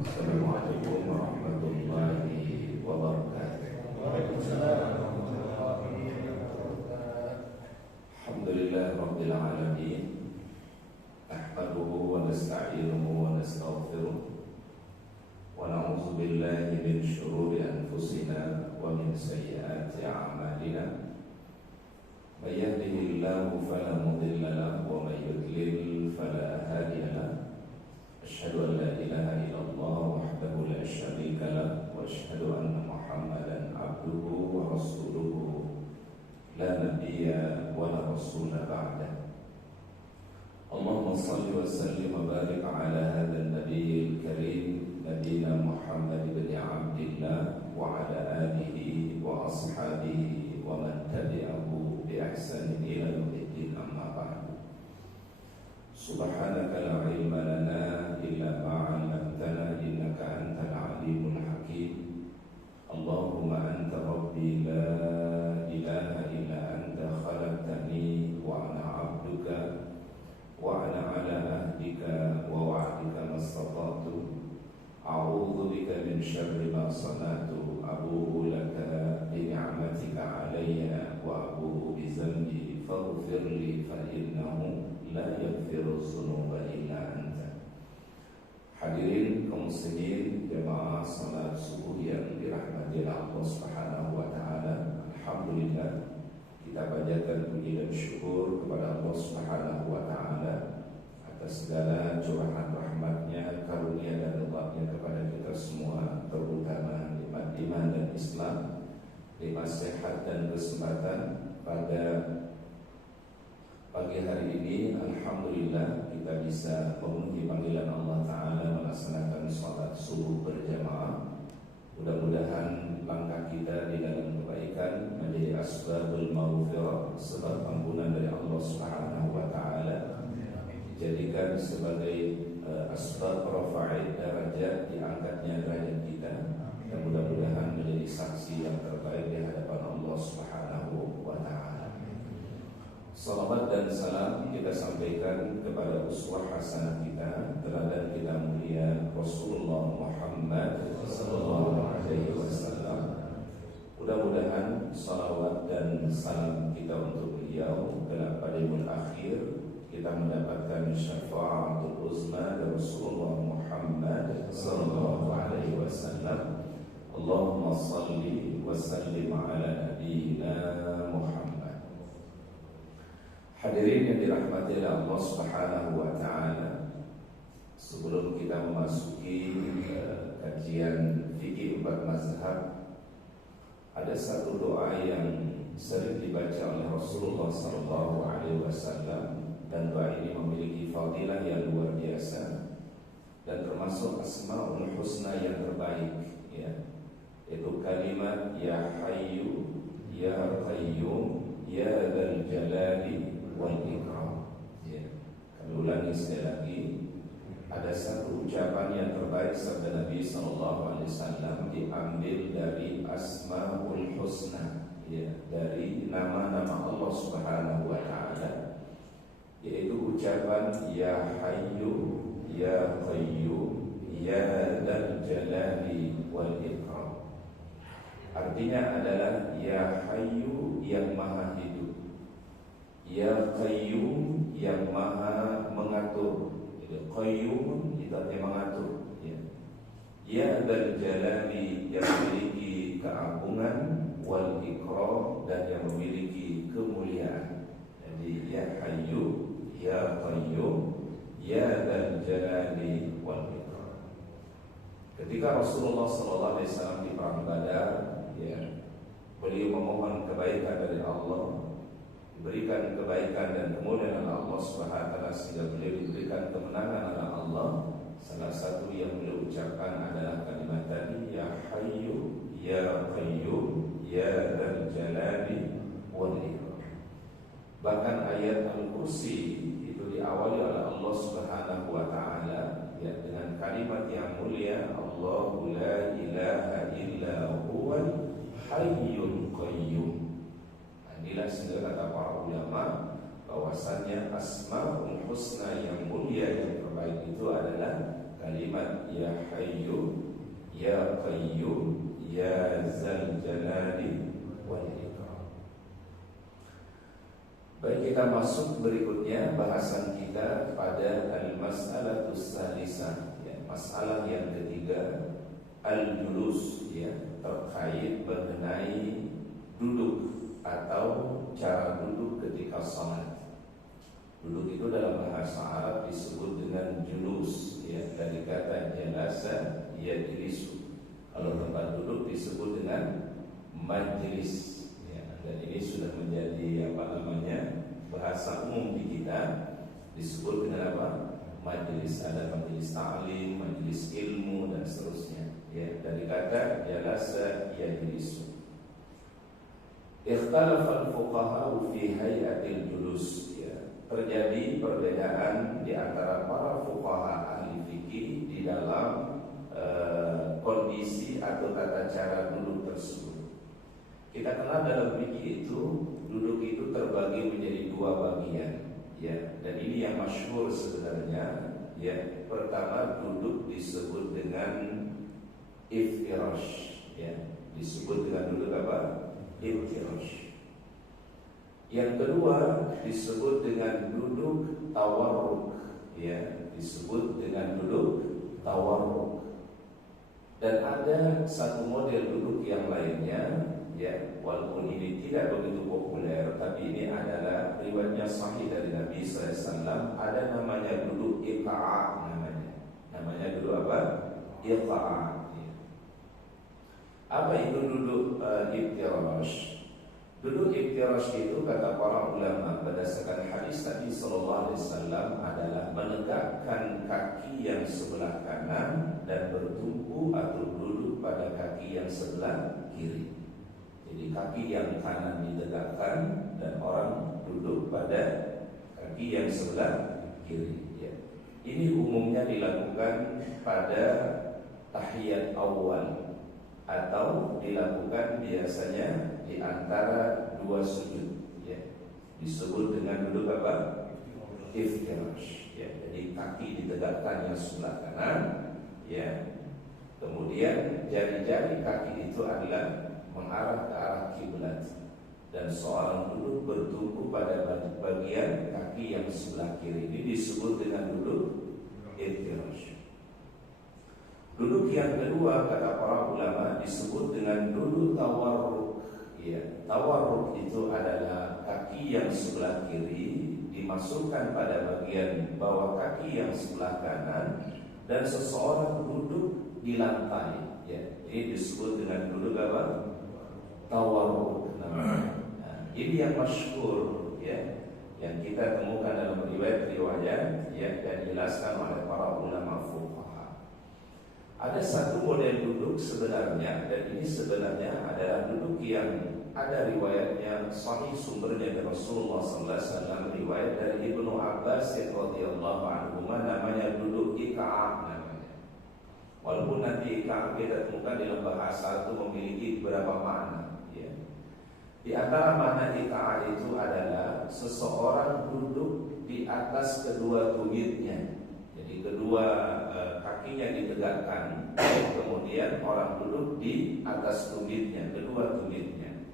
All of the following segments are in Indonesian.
Assalamualaikum warahmatullahi wabarakatuh. Alhamdulillah rabbil alamin. Nahmaduhu wa nasta'inuhu wa nastaghfiruh. Wa na'udzu billahi min shururi anfusina wa min sayyiati a'malina. May yahdihillahu fala mudilla lahu wa may yudlil fala hadiya lahu. Asyhadu an la ilaha illallah wahdahu la syarika lahu wa asyhadu anna Muhammadan abduhu wa rasuluhu la nabiyya wa la rasula ba'dah. Allahumma salli wa sallim wa barik ala hadzal nabiyil karim nabiyina Muhammad bin Abdillah wa ala alihi wa ashabihi wa man tabi'ahu bi ihsanin ila yaumiddin, amma ba'du. Subhanaka la ilma lana illa ma 'allamtana innaka antal alimul hakim. Allahumma anta rabbi la ilaha illa anta khalaqtani wa ana 'abduka wa ana 'ala ahdika wa wa'dika mastata'tu. A'udzu bika min syarri ma sana'tu. Abu'u laka bi ni'matika 'alayya wa abu'u bi dhanbi faghfir li fa innahu la yaghfiru dzunuba illa anta. Hadirin kaum muslimin jamaah salat subuh yang dirahmati Allah Subhanahu wa taala. Alhamdulillah, kita panjatkan puji dan syukur kepada Allah Subhanahu wa taala atas segala curahan rahmatnya, karunia dan nikmatnya kepada kita semua, terutama nikmat iman dan Islam, nikmat sehat dan kesempatan pada pagi hari ini. Alhamdulillah kita bisa memenuhi panggilan Allah Ta'ala melaksanakan sholat subuh berjamaah. Mudah-mudahan langkah kita di dalam kebaikan menjadi asbabul maghfirah, sebab ampunan dari Allah Subhanahu wa Ta'ala, dijadikan sebagai asbab rafa'id darajat, diangkatnya derajat kita, dan mudah-mudahan menjadi saksi yang terbaik di hadapan Allah Subhanahu wa Ta'ala. Salawat dan salam kita sampaikan kepada uswah hasanah kita, teladan kita mulia Rasulullah Muhammad sallallahu alaihi wasallam. Mudah-mudahan salawat dan salam kita untuk beliau kelak pada yaumul akhir kita mendapatkan syafaatul uzma dari Rasulullah Muhammad sallallahu alaihi wasallam. Allahumma salli wa sallim ala nabiyyina Muhammad. Hadirin yang dirahmati oleh Allah Subhanahu wa taala, sebelum kita memasuki kajian fikih empat mazhab, ada satu doa yang sering dibaca oleh Rasulullah sallallahu alaihi wasallam, dan doa ini memiliki fadilah yang luar biasa dan termasuk asmaul husna yang terbaik, ya, yaitu kalimat ya hayyu ya qayyum ya dzal jalali wal ikram. Ya. Kami ulangi sekali lagi, ada satu ucapan yang terbaik sabda Nabi sallallahu alaihi wasallam diambil dari asmaul husna, ya, dari nama-nama Allah Subhanahu wa taala, yaitu ucapan ya hayyu ya qayyum ya dzal jalali wal ikram. Artinya adalah ya hayyu yang maha hidup, ya qayyum yang maha mengatur. Jadi qayyum itu artinya mengatur, ya. Ya dzal jalali yang memiliki keagungan, wal ikram dan yang memiliki kemuliaan. Jadi ya hayyu ya qayyum ya dzal jalali wal ikram. Ketika Rasulullah sallallahu alaihi wasallam di perang Badar, ya, beliau memohon kebaikan dari Allah, diberikan kebaikan dan kemuliaan oleh Allah Subhanahu wa taala sehingga beliau diberikan kemenangan oleh Allah. Salah satu yang beliau ucapkan adalah kalimat tadi ya hayyu ya qayyum ya dzal jalali wal ikram. Bahkan ayat Al-Kursi itu diawali oleh Allah Subhanahu wa taala, ya, dengan kalimat yang mulia, Allahu la ilaha illa huwal hayyul qayyum. Inilah sehingga kata para ulama bahwasannya asmaul husna yang mulia yang terbaik itu adalah kalimat ya Hayyu ya Qayyum ya Zal Jalali wal Ikram. Baik, kita masuk berikutnya bahasan kita pada al-mas'alatus salisah, ya, masalah yang ketiga, al-julus, ya, terkait mengenai duduk atau cara duduk ketika salat. Duduk itu dalam bahasa Arab disebut dengan julus, ya, dari kata jalasa yajlisu. Kalau tempat duduk disebut dengan majlis, ya, dan ini sudah menjadi bahasa umum di kita, disebut dengan apa? Majlis. Ada majlis ta'lim, majlis ilmu dan seterusnya, ya, dari kata jalasa yajlisu. Ikhtalafa al-fuqaha fi hayatil julus, ya. Terjadi perbedaan di antara para fuqaha ahli fikih di dalam kondisi atau tata cara duduk tersebut. Kita kenal dalam fikih itu duduk itu terbagi menjadi dua bagian, ya. Dan ini yang masyhur sebenarnya, ya. Pertama, duduk disebut dengan iftirash, ya. Disebut dengan duduk apa? Iftirash. Yang kedua disebut dengan duduk tawarruk, ya. Disebut dengan duduk tawarruk. Dan ada satu model duduk yang lainnya, ya, walaupun ini tidak begitu populer, tapi ini adalah riwayatnya sahih dari Nabi SAW. Ada namanya duduk iqa'a, namanya duduk apa? Iqa'a, ya. Apa itu duduk iftirash? Duduk iftirash itu kata para ulama berdasarkan hadis Nabi SAW adalah menegakkan kaki yang sebelah kanan dan bertumpu atau duduk pada kaki yang sebelah kiri. Jadi kaki yang kanan ditegakkan dan orang duduk pada kaki yang sebelah kiri, ya. Ini umumnya dilakukan pada tahiyat awal atau dilakukan biasanya di antara dua sujud, ya. Disebut dengan duduk apa? Iftirash, ya. Jadi kaki ditegakkan yang sebelah kanan, ya. Kemudian jari-jari kaki itu adalah mengarah ke arah kiblat dan seorang duduk bertumpu pada bagian kaki yang sebelah kiri. Ini disebut dengan duduk iftirash. Duduk yang kedua kata para ulama disebut dengan duduk tawarruk, ya. Tawarruk itu adalah kaki yang sebelah kiri dimasukkan pada bagian bawah kaki yang sebelah kanan dan seseorang duduk di lantai, ya. Ini disebut dengan duduk apa? Tawarruk. Nah, ini yang masyhur, ya, yang kita temukan dalam riwayat-riwayat, ya, dan dijelaskan oleh para ulama fuqaha. Ada satu model duduk sebenarnya, dan ini sebenarnya adalah duduk yang ada riwayatnya sahih sumbernya dari Rasulullah SAW, riwayat dari Ibnu Abbas radhiyallahu anhu, namanya duduk iqa'a namanya. Walaupun nanti iqa'a kita temukan dalam bahasa itu memiliki beberapa makna, ya. Di antara makna iqa'a itu adalah seseorang duduk di atas kedua tumitnya. Jadi kedua kakinya ditegakkan, kemudian orang duduk di atas tumitnya, kedua tumitnya.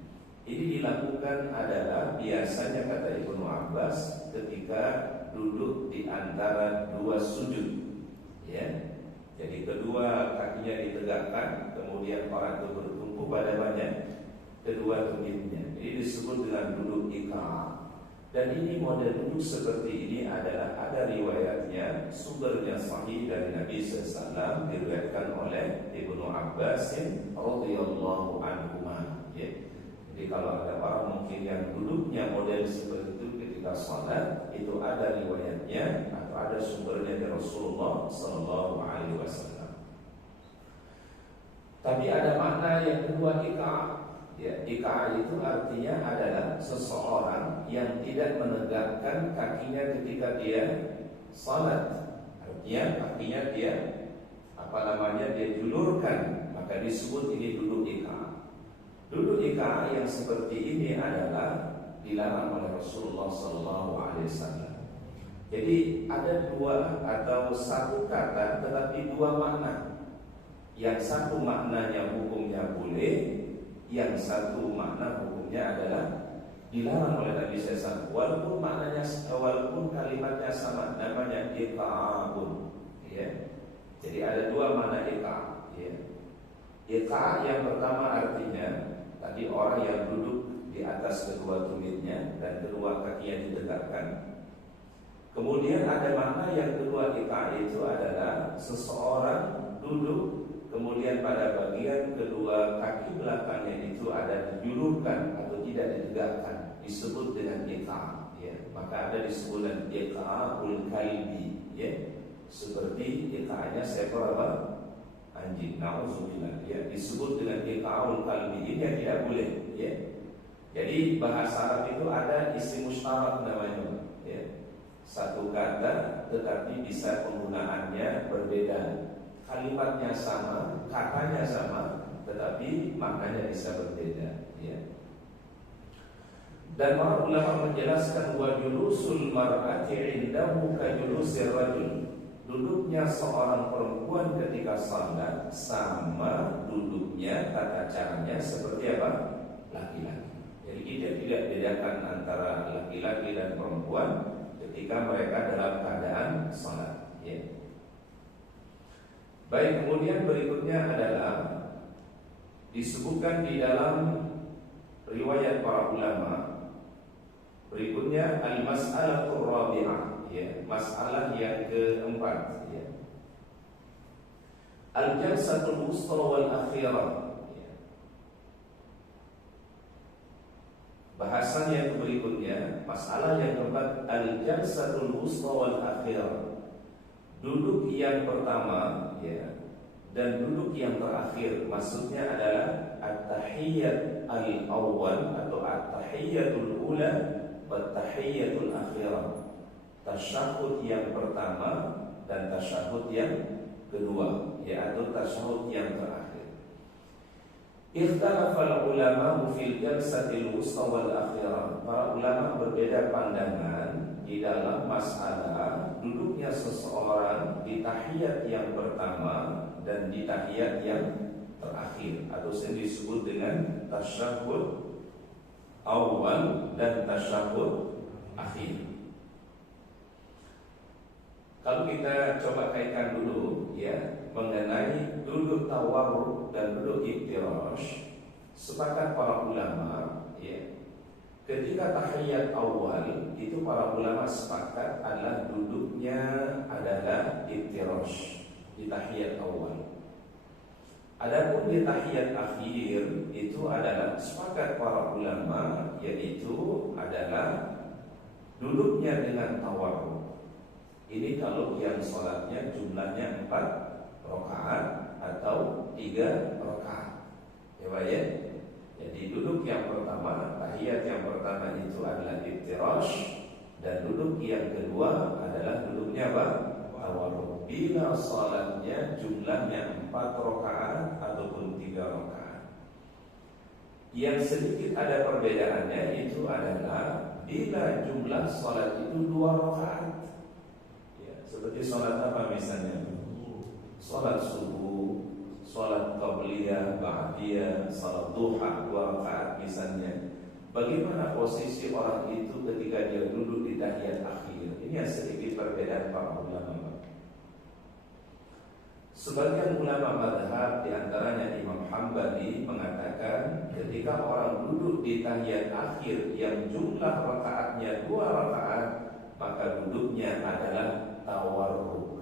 Ini dilakukan adalah biasanya kata Ibnu Abbas ketika duduk di antara dua sujud, ya. Jadi kedua kakinya ditegakkan, kemudian orang itu bertumpu pada banyak kedua tumitnya. Ini disebut dengan duduk iqa'a. Dan ini model duduk seperti ini adalah ada riwayatnya, sumbernya sahih dari Nabi SAW, diriwayatkan oleh Ibnu Abbas radhiyallahu anhu, ya. Jadi kalau ada orang mungkin yang duduknya model seperti itu ketika salat, itu ada riwayatnya atau ada sumbernya dari Rasulullah SAW. Tapi ada makna yang kedua iqa'a. Ya, iqa'a itu artinya adalah seseorang yang tidak menegakkan kakinya ketika dia salat. Artinya kakinya dia dia julurkan, maka disebut ini duduk iqa'a. Duduk iqa'a yang seperti ini adalah dilarang oleh Rasulullah SAW. Jadi ada dua atau satu kata tetapi dua makna. Yang satu maknanya hukumnya boleh, yang satu makna hukumnya adalah dilarang oleh Nabi SAW. Walaupun maknanya, walaupun kalimatnya sama, namanya iqa'un. Ya. Jadi ada dua makna iqa'. Ya. Iqa' yang pertama artinya tadi orang yang duduk di atas kedua tumitnya dan kedua kakinya ditegakkan. Kemudian ada makna yang kedua iqa' itu adalah seseorang duduk, kemudian pada bagian kedua kaki belakangnya itu ada dijulurkan atau tidak ditegakkan, disebut dengan iqa'. Ya. Maka ada disebut iqa'ul kalbi. Ya. Seperti iqa'nya seekor apa? Anjing. Nauzubillah. Ya. Disebut dengan iqa'ul kalbi. Ini yang tidak boleh. Ya. Jadi bahasa Arab itu ada isim musyarak namanya. Ya. Satu kata tetapi bisa penggunaannya berbeda. Kalimatnya sama, katanya sama, tetapi maknanya bisa berbeda. Ya. Dan para ulama menjelaskan wa julusul mar'ati 'indahu ka julusir rajul. Duduknya seorang perempuan ketika salat sama duduknya, tata caranya seperti apa? Laki-laki. Jadi kita tidak bedakan antara laki-laki dan perempuan ketika mereka dalam keadaan salat. Ya. Baik, kemudian berikutnya adalah disebutkan di dalam riwayat para ulama. Berikutnya al-mas'alatur rabi'ah, ya, masalah yang keempat, ya. Al-jalsatul wusta wal akhirah. Ya. Bahasan yang berikutnya, masalah yang keempat, al-jalsatul wusta wal akhirah. Duduk yang pertama, ya, dan duduk yang terakhir. Maksudnya adalah at-tahiyyat al-awwal atau at-tahiyyatul ula wa at-tahiyyatul akhirah. Tasyahud yang pertama dan tasyahud yang kedua, yaitu tasyahud yang terakhir. Ikhtalafal ulama fil jalsatil wusta wal akhirah. Para ulama berbeda pandangan di dalam masalah duduknya seseorang di tahiyat yang pertama dan di tahiyat yang terakhir, atau sering disebut dengan tasyahud awal dan tasyahud akhir. Kalau kita coba kaitkan dulu, ya, mengenai duduk tawarruk dan duduk iftirash, sepakat para ulama, ya, ketika tahiyat awal itu para ulama sepakat adalah duduknya adalah iftirash di tahiyat awal. Adapun di tahiyat akhir itu adalah sepakat para ulama, yaitu adalah duduknya dengan tawarruk. Ini kalau yang sholatnya jumlahnya 4 rakaat atau 3 rakaat, ya Pak ya. Jadi duduk yang pertama, tahiyat yang pertama itu adalah iftirash, dan duduk yang kedua adalah duduknya apa? Tawarruk. Bila sholatnya jumlahnya 4 rakaat ataupun 3 rakaat. Yang sedikit ada perbedaannya itu adalah bila jumlah sholat itu 2 rakaat. Seperti sholat apa misalnya? Sholat subuh, sholat qabliyah, ba'diyah, sholat duha 2 rakaat misalnya. Bagaimana posisi orang itu ketika dia duduk di tahiyat akhir? Ini yang sedikit perbedaan para ulama. Sebagian ulama mazhab, di antaranya Imam Hambali, mengatakan ketika orang duduk di tahiyat akhir yang jumlah rakaatnya 2 rakaat, maka duduknya adalah tawarruk.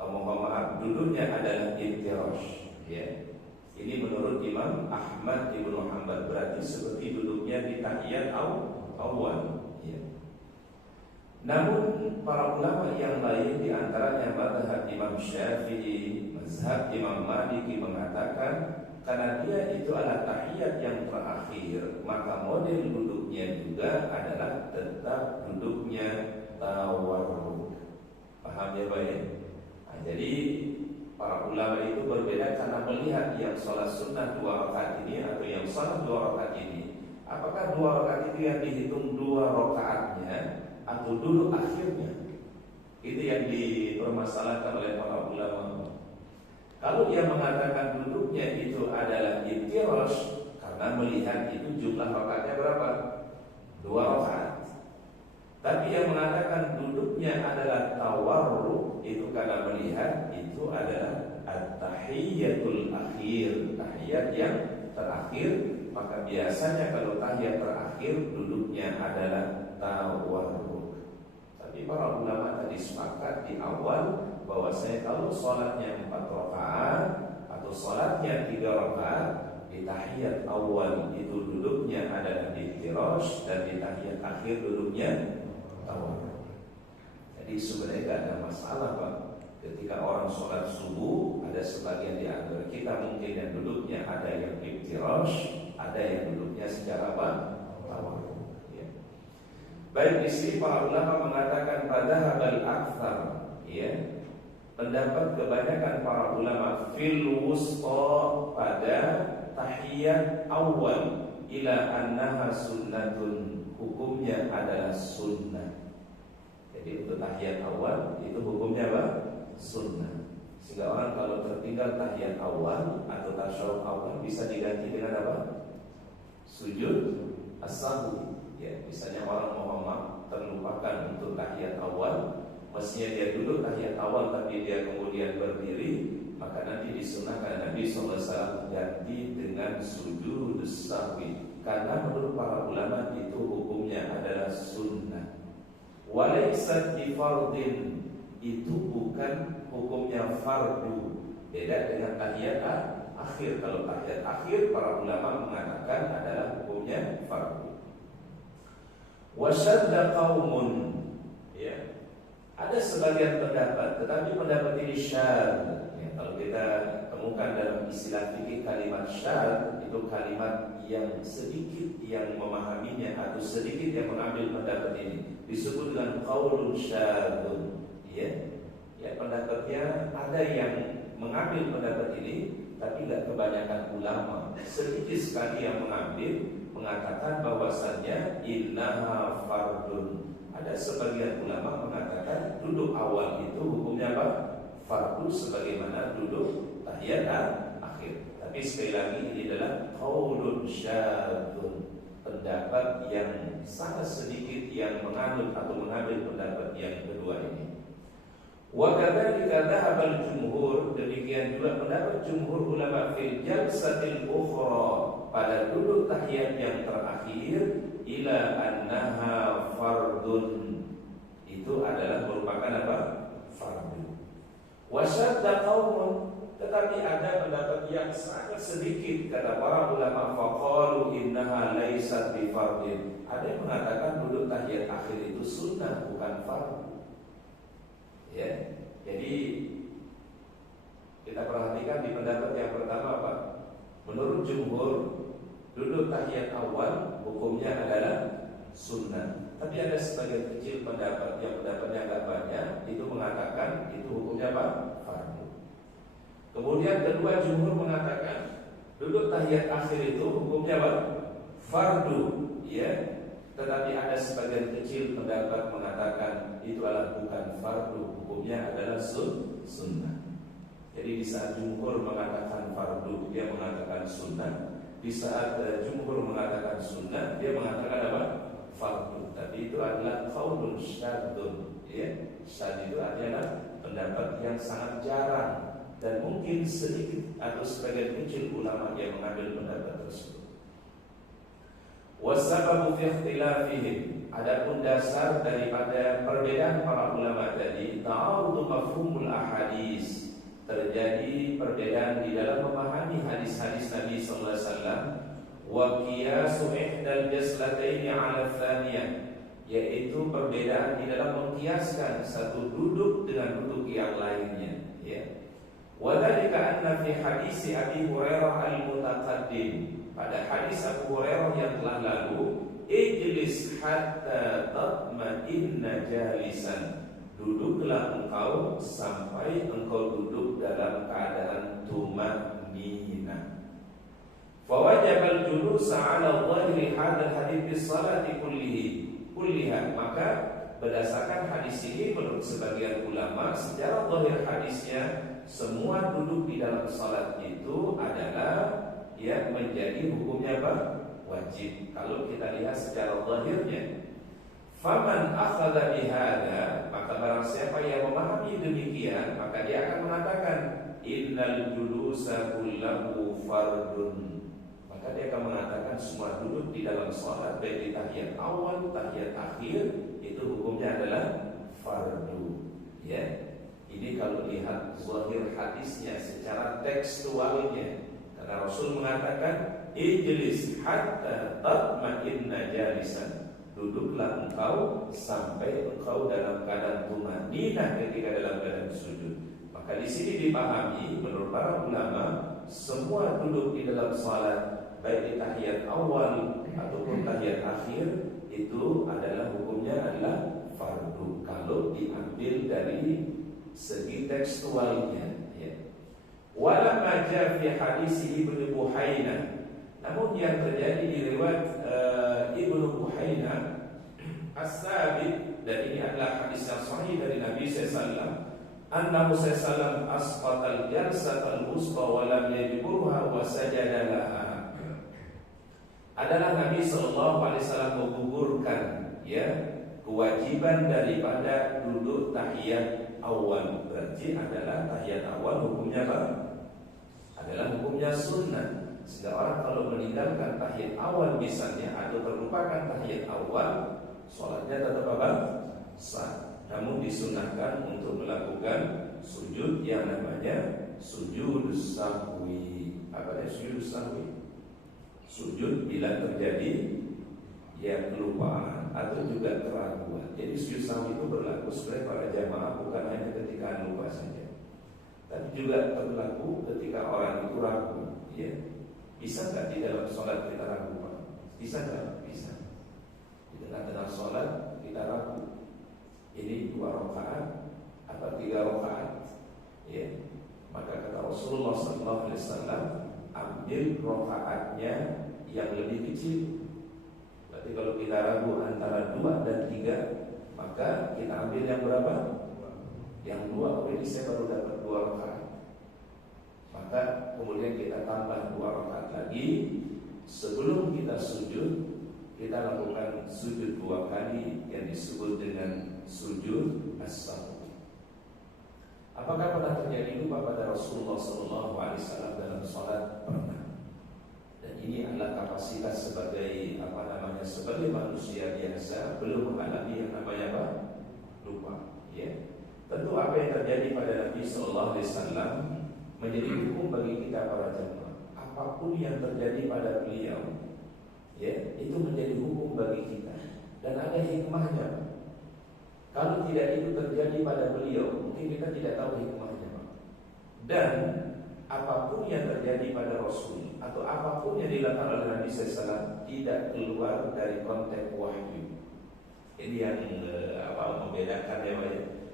Maaf, duduknya adalah iftirash. Ya. Ini menurut Imam Ahmad Ibnu Hanbal, berarti seperti duduknya di tahiyat awal. Ya. Namun para ulama yang lain, di antaranya mazhab Imam Syafi'i, mazhab Imam Maliki, mengatakan karena dia itu adalah tahiyat yang terakhir, maka model duduknya juga adalah tetap duduknya tawarruk. Paham ya Pak ya? Nah, jadi para ulama itu berbeda karena melihat yang sholat sunnah 2 rakaat ini atau yang sholat 2 rakaat ini, apakah 2 rakaat itu yang dihitung 2 rakaatnya atau duduk akhirnya. Itu yang dipermasalahkan oleh para ulama. Kalau dia mengatakan duduknya itu adalah iftirash karena melihat itu jumlah rakaatnya berapa? 2 rakaat. Tapi yang mengatakan duduknya adalah tawarruk itu karena melihat itu adalah at-tahiyyatul akhir, tahiyat yang terakhir. Maka biasanya kalau tahiyat terakhir duduknya adalah tawarruk. Tapi para ulama tadi sepakat di awal bahwa saya kalau sholatnya 4 rakaat atau sholatnya 3 rakaat, di tahiyat awal itu duduknya adalah iftirash dan di tahiyat akhir duduknya tawarruk. Jadi sebenarnya tidak ada masalah Pak. Ketika orang sholat subuh, ada sebagian di antara kita mungkin yang duduknya ada yang iftirash, ada yang duduknya secara apa? Tawarruk. Ya. Baik, di sini para ulama mengatakan padahal aktsar, ya. Pendapat kebanyakan para ulama fil wusta pada tahiyat awal ila annaha sunnatun, hukumnya adalah sunnah. Jadi untuk tahiyat awal itu hukumnya apa? Sunnah. Sehingga orang kalau tertinggal tahiyat awal atau tasyahud awal bisa diganti dengan apa? Sujud as-sahwi. Ya, misalnya orang Muhammad terlupakan untuk tahiyat awal, mestinya dia duduk tahiyat awal tapi dia kemudian berdiri, maka nanti disunahkan Nabi SAW ganti dengan sujud sahwi. Karena menurut para ulama itu hukumnya adalah sunnah. Walaysat bifardin, itu bukan hukumnya fardu. Beda dengan tahiyat akhir. Kalau tahiyat akhir para ulama mengatakan adalah hukumnya fardu. Wasyadda qaumun, ya. Ada sebagian pendapat, tetapi pendapat ini syadz. Ya, kalau kita temukan dalam istilah fikih kalimat syadz itu kalimat yang sedikit yang memahaminya atau sedikit yang mengambil pendapat ini, disebut dengan qaulun syadzun. Ya, pendapatnya ada yang mengambil pendapat ini, tapi tidak kebanyakan ulama. Sedikit sekali yang mengambil, mengatakan bahwasannya innaha fardun. Ada sebagian ulama mengatakan duduk awal itu hukumnya apa? Fardu sebagaimana duduk tahiyat akhir. Tapi sekali lagi ini adalah qaulun syadzun, pendapat yang sangat sedikit yang menganut atau mengambil pendapat yang kedua ini. Wa kadzalika dhahabal jumhur, demikian juga pendapat jumhur ulama fil jalsatil ukhra, pada duduk tahiyat yang terakhir, ila annaha fardun, itu adalah merupakan apa? Fardu. Wasyadda qaumun, tetapi ada pendapat yang sangat sedikit kata para ulama, faqalu innaha laysat bi fardin. Ada yang mengatakan duduk tahiyat akhir itu sunnah bukan fardu. Ya, jadi kita perhatikan di pendapat yang pertama apa? Menurut jumhur duduk tahiyat awal hukumnya adalah sunnah. Tapi ada sebagian kecil pendapat yang pendapatnya agak banyak itu mengatakan itu hukumnya apa? Fardu. Kemudian kedua jumhur mengatakan duduk tahiyat akhir itu hukumnya apa? Fardu. Ya. Tetapi ada sebagian kecil pendapat mengatakan itu adalah bukan fardu, hukumnya adalah sunnah. Jadi di saat jumhur mengatakan fardu, dia mengatakan sunnah. Di saat jumhur mengatakan sunnah, dia mengatakan apa? Fardu. Tapi itu adalah qaulun syadzun. Ya, syadz itu adalah pendapat yang sangat jarang dan mungkin sedikit atau sebagian kecil ulama yang mengambil pendapat tersebut. Wasababu fi ikhtilafihim, adapun dasar daripada perbedaan para ulama tadi, ta'arudu mafhumul ahadits, terjadi perbedaan di dalam memahami hadis-hadis Nabi sallallahu alaihi wasallam, wa qiyasu ihdal jaslataini 'ala tsaniyah, yaitu perbedaan di dalam mengkiaskan satu duduk dengan duduk yang lainnya, ya. Wa dzalika anna fi hadis Abi Hurairah al-mutaqaddim, pada hadis Abu Hurairah yang telah lalu, ijlis hatta tatma'inna jalisan, duduklah engkau sampai engkau duduk dalam keadaan tuma'ninah. Fawajabal julusa 'ala dhahiri hadzal hadits bis salati kulliha, maka berdasarkan hadis ini menurut sebagian ulama secara zahir hadisnya semua duduk di dalam salat itu adalah menjadi hukumnya apa? Wajib. Kalau kita lihat secara zahirnya, faman akhadha bihadza, maka barang siapa yang memahami demikian, maka dia akan mengatakan innal julusa kullahu fardun. Maka dia akan mengatakan semua duduk di dalam salat baik di tahiyat awal, tahiyat akhir itu hukumnya adalah fardu. Ya. Ini kalau lihat zahir hadisnya secara tekstualnya. Karena Rasul mengatakan ijlis hatta tatma'inna jalisan. Duduklah engkau sampai engkau dalam keadaan tumaninah ketika dalam keadaan sujud. Maka di sini dipahami menurut para ulama semua duduk di dalam salat baik di tahiyat awal ataupun tahiyat akhir itu adalah hukumnya adalah fardu kalau diambil dari segi tekstualnya. Walamma jaa fi hadis Ibnu Buhainah, namun yang terjadi di riwayat Ibnu Buhainah as-sabit, dan ini adalah hadis yang sahih dari Nabi sallallahu annahu sallallahu asqatal jalsatal wusta wa lam yajburha wa sajada laha. Adalah Nabi sallallahu alaihi wasallam menggugurkan kewajiban daripada duduk tahiyat awal. Berarti adalah tahiyat awal hukumnya apa? Adalah hukumnya sunnah. Sehingga orang kalau meninggalkan tahiyat awal misalnya atau terlupakan tahiyat awal, sholatnya tetap apa? Sah. Namun disunahkan untuk melakukan sujud yang namanya sujud sahwi. Apa itu sujud sahwi? Sujud bila terjadi kelupaan atau juga keraguan. Jadi sujud sahwi itu berlaku sebenarnya pada jamaah, bukan hanya ketika lupa saja, tapi juga berlaku ketika orang itu ragu. Bisa nggak di dalam sholat kita ragu, Pak? Bisa nggak? Bisa. Di tengah-tengah sholat kita ragu. Ini 2 rakaat atau 3 rakaat? Maka kata Rasulullah SAW, ambil rakaatnya yang lebih kecil. Berarti kalau kita ragu antara 2 dan 3, maka kita ambil yang berapa? Yang 2. Ini saya baru dapat 2 rakaat. Maka kemudian kita tambah 2 rakaat lagi. Sebelum kita sujud, kita lakukan sujud 2 kali yang disebut dengan sujud as-sahwi. Apakah pernah terjadi lupa pada Rasulullah SAW dalam sholat? Pernah. Dan ini adalah kapasitas sebagai sebagai manusia biasa, belum mengalami yang namanya apa? Lupa. Tentu apa yang terjadi pada Nabi SAW menjadi hukum bagi kita para jemaah. Apapun yang terjadi pada beliau, itu menjadi hukum bagi kita. Dan ada hikmahnya. Kalau tidak itu terjadi pada beliau, mungkin kita tidak tahu hikmahnya. Dan apapun yang terjadi pada Rasul atau apapun yang dilakukan oleh Nabi SAW tidak keluar dari konteks wahyu. Ini yang membedakan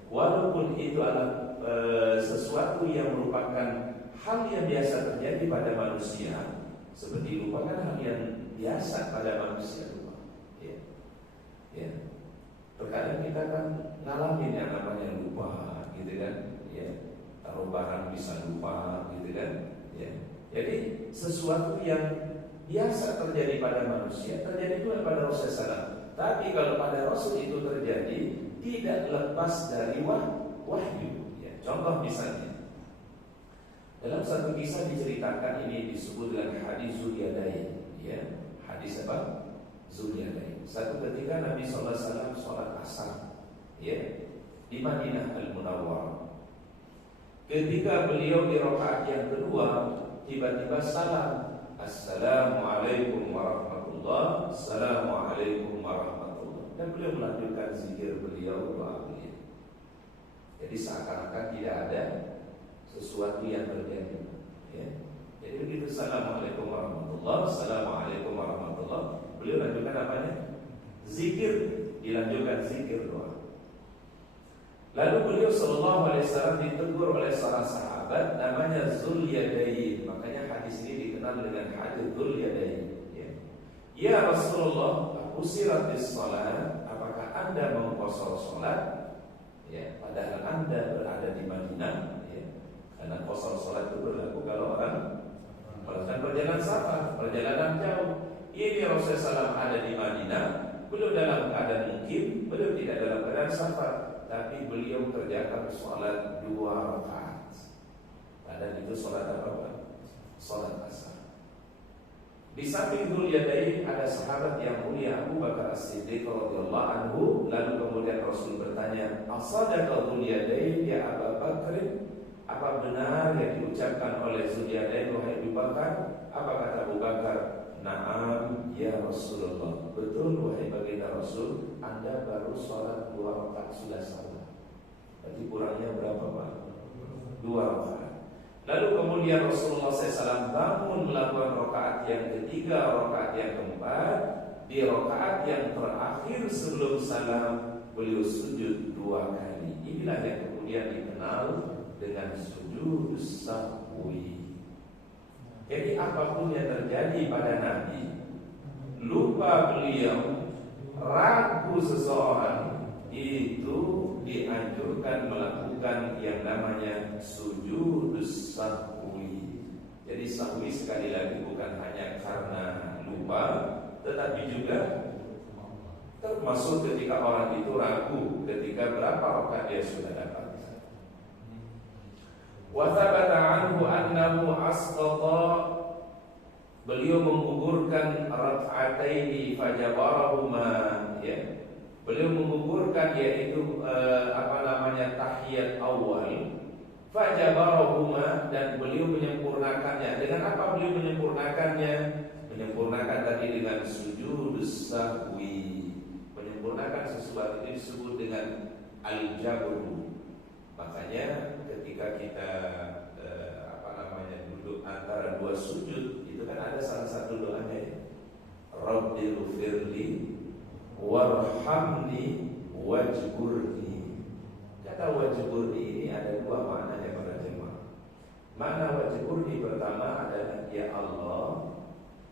walaupun itu adalah sesuatu yang merupakan hal yang biasa terjadi pada manusia, seperti lupa kan hal yang biasa pada manusia lupa. Terkadang kita kan ngalamin yang namanya lupa, gitu kan? Taruh barang bisa lupa, gitu kan? Jadi sesuatu yang biasa terjadi pada manusia terjadi juga pada Rasulullah SAW. Tapi kalau pada Rasul itu terjadi, tidak lepas dari wahyu. Contoh misalnya, dalam satu kisah diceritakan, ini disebut dengan hadis Zulyadain. Hadis apa? Zulyadain. Satu ketika Nabi SAW sholat asar di Madinah Al-Munawwarah. Ketika beliau di rakaat yang kedua, tiba-tiba salam, Assalamualaikum warahmatullah, Assalamualaikum warahmatullah. Dan beliau melanjutkan zikir beliau, doa beliau. Jadi seakan-akan tidak ada sesuatu yang terjadi. Jadi begitu Assalamualaikum warahmatullah, Assalamualaikum warahmatullah, beliau lanjutkan apanya? Zikir, dilanjutkan zikir doa. Lalu beliau SAW ditegur oleh seorang sahabat namanya Zulyadain. Makanya hadis ini dikenal dengan hadis Zulyadain. Ya Rasulullah, usiratis salat, apakah Anda mau qashar salat, ya, padahal Anda berada di Madinah, ya, karena qashar salat itu berlaku kalau orang melakukan perjalanan safar, perjalanan jauh. Ini Rasulullah SAW ada di Madinah, beliau dalam keadaan mukim, beliau tidak dalam keadaan safar, tapi beliau kerjakan salat 2 rakaat. Padahal itu salat apa? Salat asar. Di samping Dzul-Yadain ada sahabat yang mulia Abu Bakar As-Siddiq radhiyallahu anhu. Lalu kemudian Rasul bertanya, "Asadaqa Dzul-Yadain ya Abu Bakar?" Apa benar yang diucapkan oleh Dzul-Yadain wahai Abu Bakar? Apa kata Abu Bakar? "Na'am ya Rasulullah." Betul wahai baginda Rasul, Anda baru sholat 2 rakaat sudah salah. Berarti kurangnya berapa Pak? 2 rakaat. Lalu kemudian Rasulullah SAW bangun melakukan rakaat yang ketiga, rakaat yang keempat. Di rakaat yang terakhir sebelum salam beliau sujud 2 kali. Inilah yang kemudian dikenal dengan sujud sahwi. Jadi apapun yang terjadi pada Nabi, lupa beliau, ragu seseorang, itu dianjurkan melakukan yang namanya sujud sahwi. Jadi sahwi sekali lagi bukan hanya karena lupa, tetapi juga termasuk ketika orang itu ragu ketika berapa rakaat dia sudah dapat. Wa thabata anhu annahu asqata, beliau menggugurkan rak'ataini fajabarahuma, ya. Beliau menggugurkan yaitu tahiyat awal, fajabarahuma, dan beliau menyempurnakannya. Dengan apa beliau menyempurnakannya? Menyempurnakan tadi dengan sujud sahwi. Menyempurnakan sesuatu itu disebut dengan al-jabru. Makanya ketika kita duduk antara 2 sujud, itu kan ada salah satu doanya, ya. Rabbighfirli warhamni wajburni. Kata wajburni ini ada 2 maknanya para jemaah. Makna wajburni pertama adalah, ya Allah,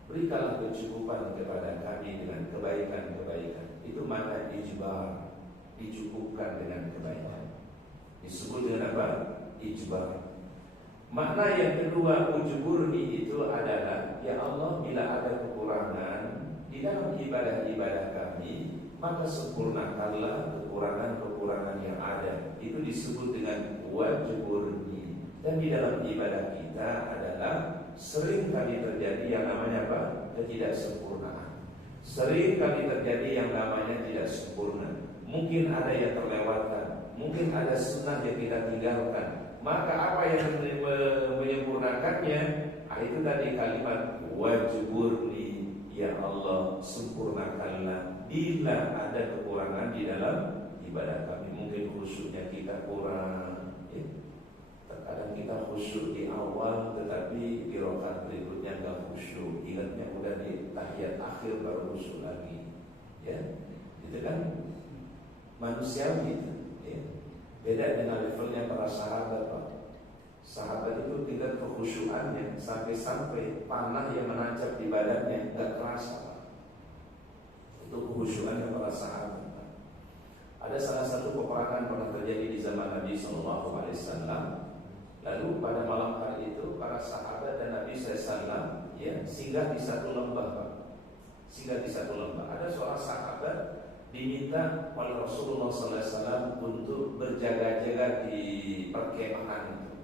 berikanlah kecukupan kepada kami dengan kebaikan-kebaikan. Itu makna ijbar, dicukupkan dengan kebaikan. Disebut dengan apa? Ijbar. Makna yang kedua ujburni itu adalah, ya Allah, bila ada kekurangan di dalam ibadah-ibadah kami, maka sempurnakanlah kekurangan-kekurangan yang ada. Itu disebut dengan wajburni. Dan di dalam ibadah kita adalah sering kali terjadi yang namanya apa? Ketidaksempurnaan. Sering kali terjadi yang namanya tidak sempurna. Mungkin ada yang terlewatkan, mungkin ada sunnah yang kita tinggalkan. Maka apa yang menyempurnakannya? Itu tadi kalimat wajburni, ya Allah, sempurnakanlah bila ada kekurangan di dalam ibadah kami. Mungkin khusyuknya kita kurang, ya. Terkadang kita khusyuk di awal, tetapi di rakaat berikutnya nggak khusyuk. Ingatnya udah di tahiyat akhir baru khusyuk lagi, ya. Itu kan manusiawi, ya. Beda dengan levelnya para sahabat, Pak. Sahabat itu tingkat kekhusyuannya sampai-sampai panah yang menancap di badannya nggak terasa, Pak. Itu kekhusyuannya para sahabat, Pak. Ada salah satu peperangan pernah terjadi di zaman Nabi SAW. Lalu pada malam hari itu para sahabat dan Nabi SAW, ya, singgah di satu lembah, Pak. Singgah di satu lembah. Ada seorang sahabat diminta oleh Rasulullah SAW untuk berjaga-jaga di perkemahan itu.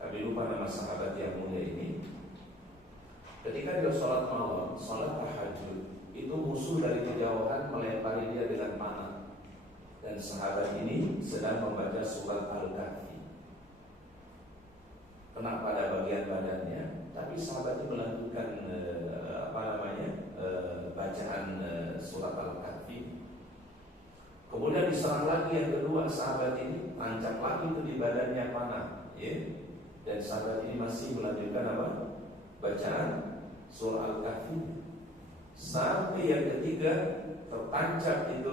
Kami lupa nama sahabat yang mulia ini. Ketika dia sholat malam, sholat tahajud, itu musuh dari kejauhan melempari dia dengan panah. Dan sahabat ini sedang membaca surat Al-Kahfi, kena pada bagian badannya. Tapi sahabat itu melanjutkan bacaan surat Al-Kahfi. Kemudian diserang lagi yang kedua, sahabat ini tancap lagi itu di badannya panah, ya. Dan sahabat ini masih melanjutkan apa? Bacaan surah Al-Kahfi. Sampai yang ketiga tertancap itu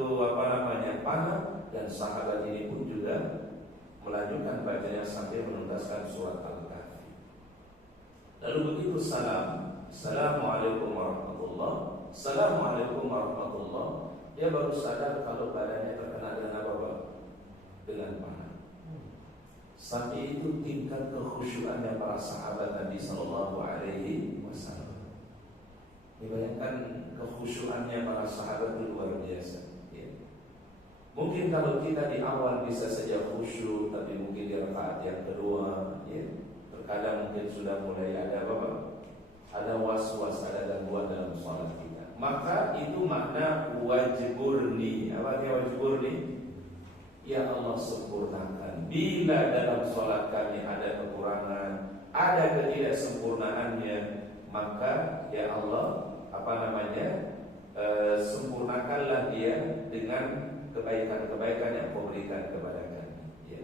panah, dan sahabat ini pun juga melanjutkan bacanya sampai menuntaskan surat Al-Kahfi. Lalu begitu salam, Assalamualaikum warahmatullahi, Assalamualaikum warahmatullahi, dia baru sadar kalau badannya terkena dengan apa? Dengan panah. Sampai itu tingkat kekhusyuannya para sahabat Nabi Sallallahu Alaihi Wasallam. Dibayangkan kekhusyuannya para sahabat itu luar biasa. Ya. Mungkin kalau kita di awal bisa saja khusyuk, tapi mungkin di rakaat yang kedua, ya, terkadang mungkin sudah mulai ada apa? Ada was-was, ada gangguan dalam sholat kita. Maka itu makna wajiburni. Apa artinya wajiburni? Ya Allah sempurnakan. Bila dalam sholat kami ada kekurangan, ada ketidaksempurnaannya, maka ya Allah sempurnakanlah dia dengan kebaikan-kebaikan yang kau berikan kepada kami. Ya.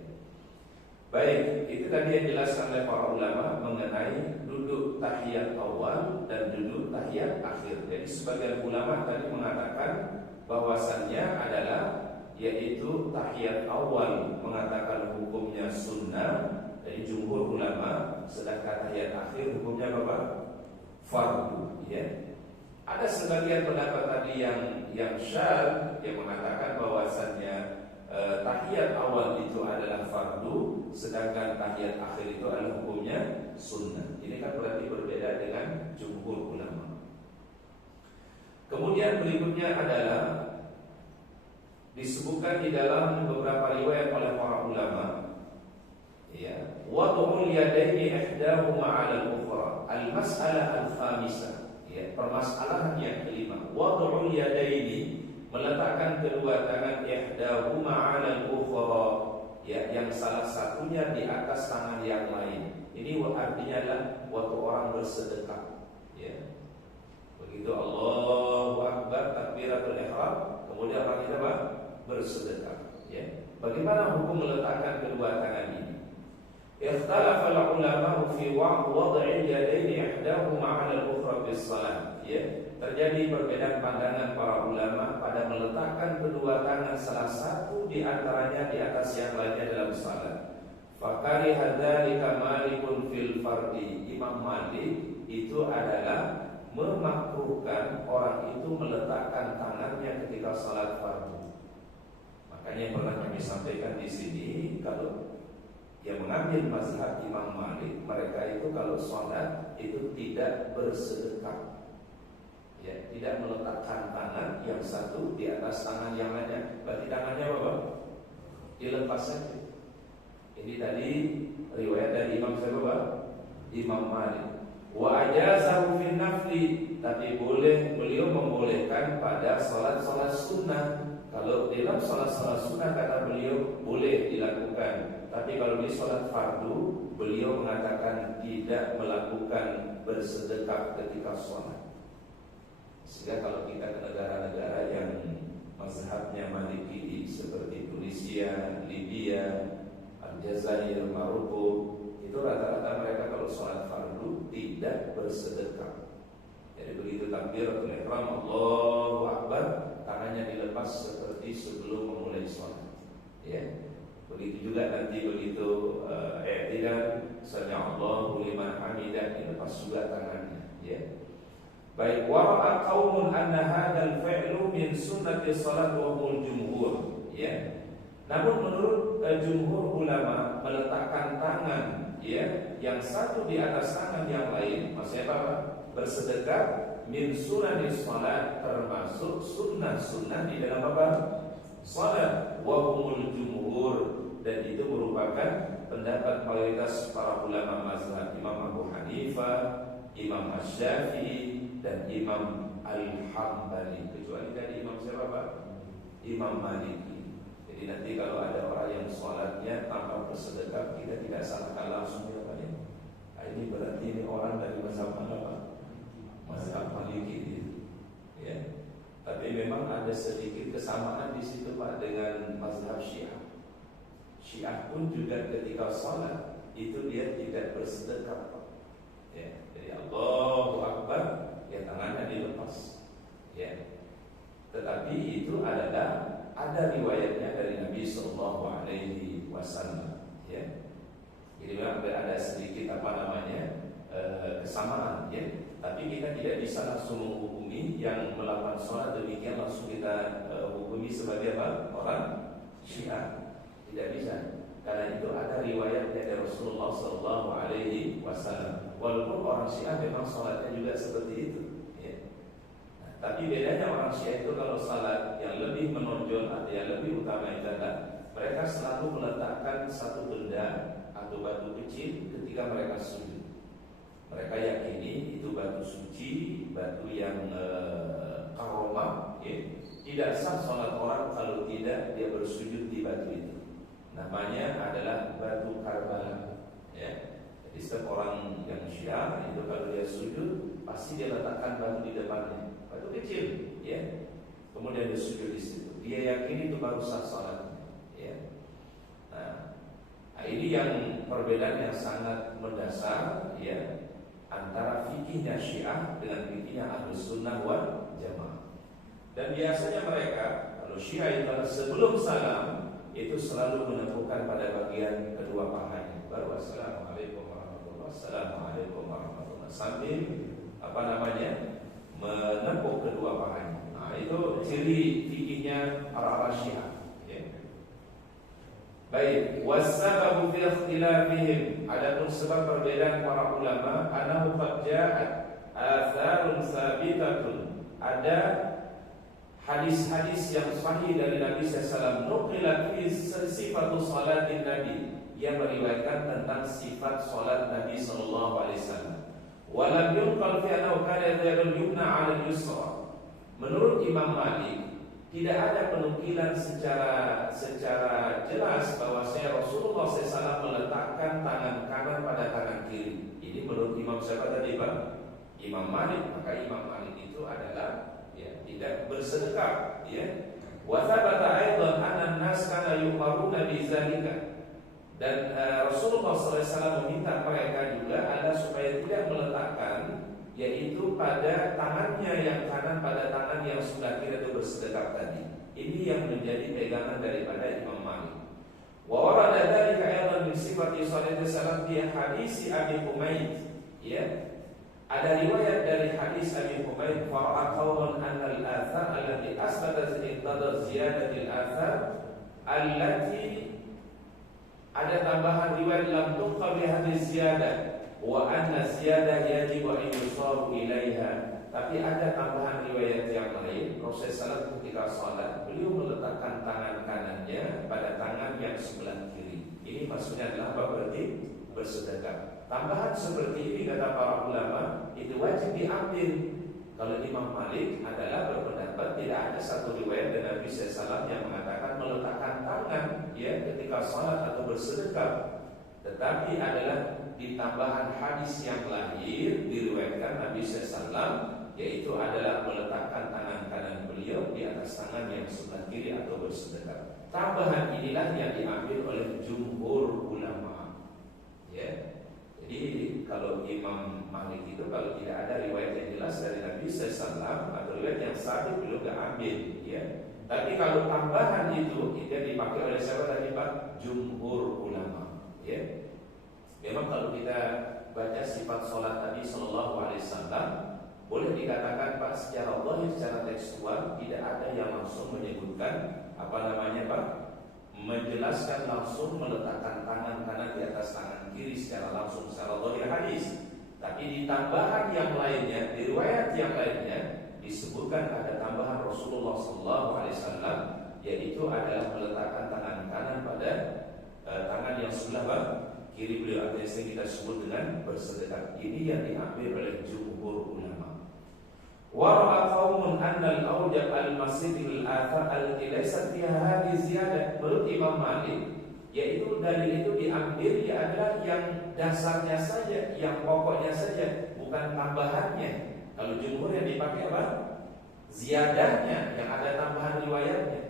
Baik, itu tadi yang dijelaskan oleh para ulama mengenai duduk tahiyat awal dan duduk tahiyat akhir. Jadi sebagian ulama tadi mengatakan bahwasannya adalah yaitu tahiyat awal mengatakan hukumnya sunnah dari jumhur ulama, sedangkan tahiyat akhir hukumnya apa? Fardu. Ya. Ada sebagian pendapat tadi yang syadz yang mengatakan bahwasannya tahiyat awal itu adalah fardu, sedangkan tahiyat akhir itu adalah hukumnya sunnah. Ini kan berarti berbeda dengan jumhur ulama. Kemudian berikutnya adalah disebutkan di dalam beberapa riwayat oleh para ulama, ya, wad'ul yadaini ihdahuma 'ala al-ukhra. Al-mas'alah al-khamisah, ya, permasalahan yang kelima. Wad'ul yadaini, meletakkan kedua tangan, ihdahuma 'ala al-ukhra, ya, yang salah satunya di atas tangan yang lain. Ini artinya adalah waktu orang bersedekah, ya. Begitu Allahu Akbar takbiratul ihram, kemudian orang kita apa? Bersedekah, ya. Bagaimana hukum meletakkan kedua tangan ini? Ikhtalafa al-ulama fi wad'il yadaini ihdahuma 'ala al-ukhra bis salat, ya. Terjadi perbedaan pandangan para ulama pada meletakkan kedua tangan salah satu di antaranya di atas yang lainnya dalam salat. Fakari hadzalika Malikun fil fardi. Imam Malik itu adalah memakruhkan orang itu meletakkan tangannya ketika salat fardu. Makanya pernah kami sampaikan di sini, kalau yang mengambil mazhab Imam Malik, mereka itu kalau salat itu tidak bersedekah, ya, tidak meletakkan tangan yang satu di atas tangan yang lainnya. Berarti tangannya apa? Dilepas saja. Ini tadi riwayat dari Imam siapa? Imam Malik. Wa ajazahu fil nafli, tapi beliau membolehkan pada salat-salat sunnah. Kalau dalam salat-salat sunnah kata beliau boleh dilakukan, tapi kalau di salat fardu beliau mengatakan tidak melakukan bersedekah ketika salat. Sehingga kalau kita ke negara-negara yang mazhabnya Maliki seperti Tunisia, Libya, Aljazair, Maroko, itu rata-rata mereka kalau sholat fardu tidak bersedekah. Jadi begitu takbiratul ihram Allahu Akbar, tangannya dilepas seperti sebelum memulai sholat, ya. Begitu juga nanti begitu i'tidal, sami Allahu liman hamidah, dilepas juga tangannya, ya. Baik, wara'a qaumun anna hadzal fi'lu min sunnati shalat wa hum jumhur, ya. Namun menurut jumhur ulama, meletakkan tangan, ya, yang satu di atas tangan yang lain, maksudnya apa? Bersedekah min sunnatis shalat, termasuk sunnah-sunnah di dalam apa? Salat. Wa humul jumhur, dan itu merupakan pendapat mayoritas para ulama mazhab Imam Abu Hanifah, Imam Asy-Syafi'i, dan Imam Al-Hambali, kecuali dari Imam siapa Pak? Imam Maliki. Jadi nanti kalau ada orang yang sholatnya tanpa bersedekah, kita tidak salahkan langsung ya Pak, ya. Nah, ini berarti ini orang dari mazhab mana Pak? Mazhab Maliki, ya. Tapi memang ada sedikit kesamaan di situ Pak dengan mazhab Syiah. Syiah pun juga ketika sholat itu dia tidak bersedekah Pak, ya. Jadi Allahu Akbar, ya, tangannya dilepas, ya. Tetapi itu adalah ada riwayatnya dari Nabi Sallallahu Alaihi Wasallam, ya. Jadi memang ada sedikit kesamaan ya. Tapi kita tidak bisa langsung menghukumi yang melakukan sholat demikian langsung kita hukumi sebagai apa? Orang Syiah. Tidak bisa. Karena itu ada riwayat dari Rasulullah SAW. Walaupun orang Syiah memang sholatnya juga seperti itu. Ya. Nah, tapi bedanya orang Syiah itu kalau sholat yang lebih menonjol atau yang lebih utama itu adalah mereka selalu meletakkan satu benda atau batu kecil ketika mereka sujud. Mereka yakini itu batu suci, batu yang karomah, ya. Tidak sah sholat orang kalau tidak dia bersujud di batu itu. Namanya adalah batu Karbala, ya. Jadi setiap orang yang Syiah itu kalau dia sujud pasti dia letakkan batu di depannya, batu kecil, ya. Kemudian dia sujud di situ. Dia yakini itu baru sah sholatnya, ya. Nah, ini yang perbedaan yang sangat mendasar, ya, antara fikihnya Syiah dengan fikihnya Ahlus Sunnah wal Jamaah. Dan biasanya mereka kalau Syiah itu sebelum salam itu selalu menepukan pada bagian kedua pahanya. Baru Assalamualaikum warahmatullahi wabarakatuh, Assalamualaikum warahmatullahi wabarakatuh, sambil menepuk kedua pahanya. Nah, itu ciri fikihnya orang Syiah, ya. Baik, wasababu fi ikhtilafihim, adapun sebab perbedaan para ulama, anahu qad ja'at atharun sabitatun, ada hadis-hadis yang sahih dari Nabi SAW, nuqilat fi sifatu salatin Nabi, yang meriwayatkan tentang sifat salat Nabi SAW. Walam yunqal fi annahu kana yadul yumna 'ala al-yusra. Menurut Imam Malik tidak ada penukilan secara jelas bahwa Rasulullah SAW meletakkan tangan kanan pada tangan kiri. Ini menurut Imam siapa tadi, Pak? Imam Malik. Maka Imam Malik itu adalah, ya, tidak bersedekap, ya. Wa thabata aidan anna an-nas kana yumaruna bi zalika. Dan Rasulullah SAW meminta mereka juga ada supaya tidak meletakkan, yaitu pada tangannya yang kanan pada tangan yang sebelah kiri itu bersedekap tadi. Ini yang menjadi pegangan daripada Imam Malik. Wa warada dzalika aidan min sifati shalati salat fi hadis Abi Humaid, ya. Ada riwayat dari hadis Abi Humaid, fara'a qaumun anna al-athar allati asbatat iqtadar ziyadatil athar allati, ada tambahan riwayat lam tuqqa bi hadis ziyadah wa anna ziyadah yajibu an yusaru ilaiha. Tapi ada tambahan riwayat yang lain, proses salat ketika salat beliau meletakkan tangan kanannya pada tangan yang sebelah kiri. Ini maksudnya adalah apa? Berarti bersedekah. Tambahan seperti ini kata para ulama itu wajib diambil. Kalau Imam Malik adalah berpendapat tidak ada satu riwayat dari Nabi SAW yang mengatakan meletakkan tangan, ya, ketika salat atau bersedekah. Tetapi adalah di tambahan hadis yang lahir diriwayatkan Nabi SAW, yaitu adalah meletakkan tangan kanan beliau di atas tangan yang sebelah kiri atau bersedekah. Tambahan inilah yang diambil oleh jumhur ulama, ya. Jadi kalau Imam Malik itu kalau tidak ada riwayat yang jelas dari Nabi SAW atau riwayat yang sahih beliau tidak ambil, ya. Tapi kalau tambahan itu dipakai oleh siapa tadi, Pak? Jumhur ulama, ya. Memang kalau kita baca sifat sholat Nabi SAW, boleh dikatakan, Pak, secara zahir, secara tekstual tidak ada yang langsung menyebutkan Pak, menjelaskan langsung meletakkan tangan kanan di atas tangan kiri secara langsung secara zahir hadis. Tapi di tambahan yang lainnya, di riwayat yang lainnya disebutkan ada tambahan Rasulullah SAW, yaitu adalah meletakkan tangan kanan pada tangan yang sebelah kiri beliau, artinya yang kita sebut dengan bersedekah. Ini yang diambil oleh jumhur ulama. Wa ra'a qaumun anna al-awjab al-masjidil athar allati laysat fiha hadhihi ziyadah. Menurut Imam Malik, yaitu dalil itu diambil ya adalah yang dasarnya saja, yang pokoknya saja, bukan tambahannya. Kalau jumhur yang dipakai apa? Ziyadahnya, yang ada tambahan riwayatnya.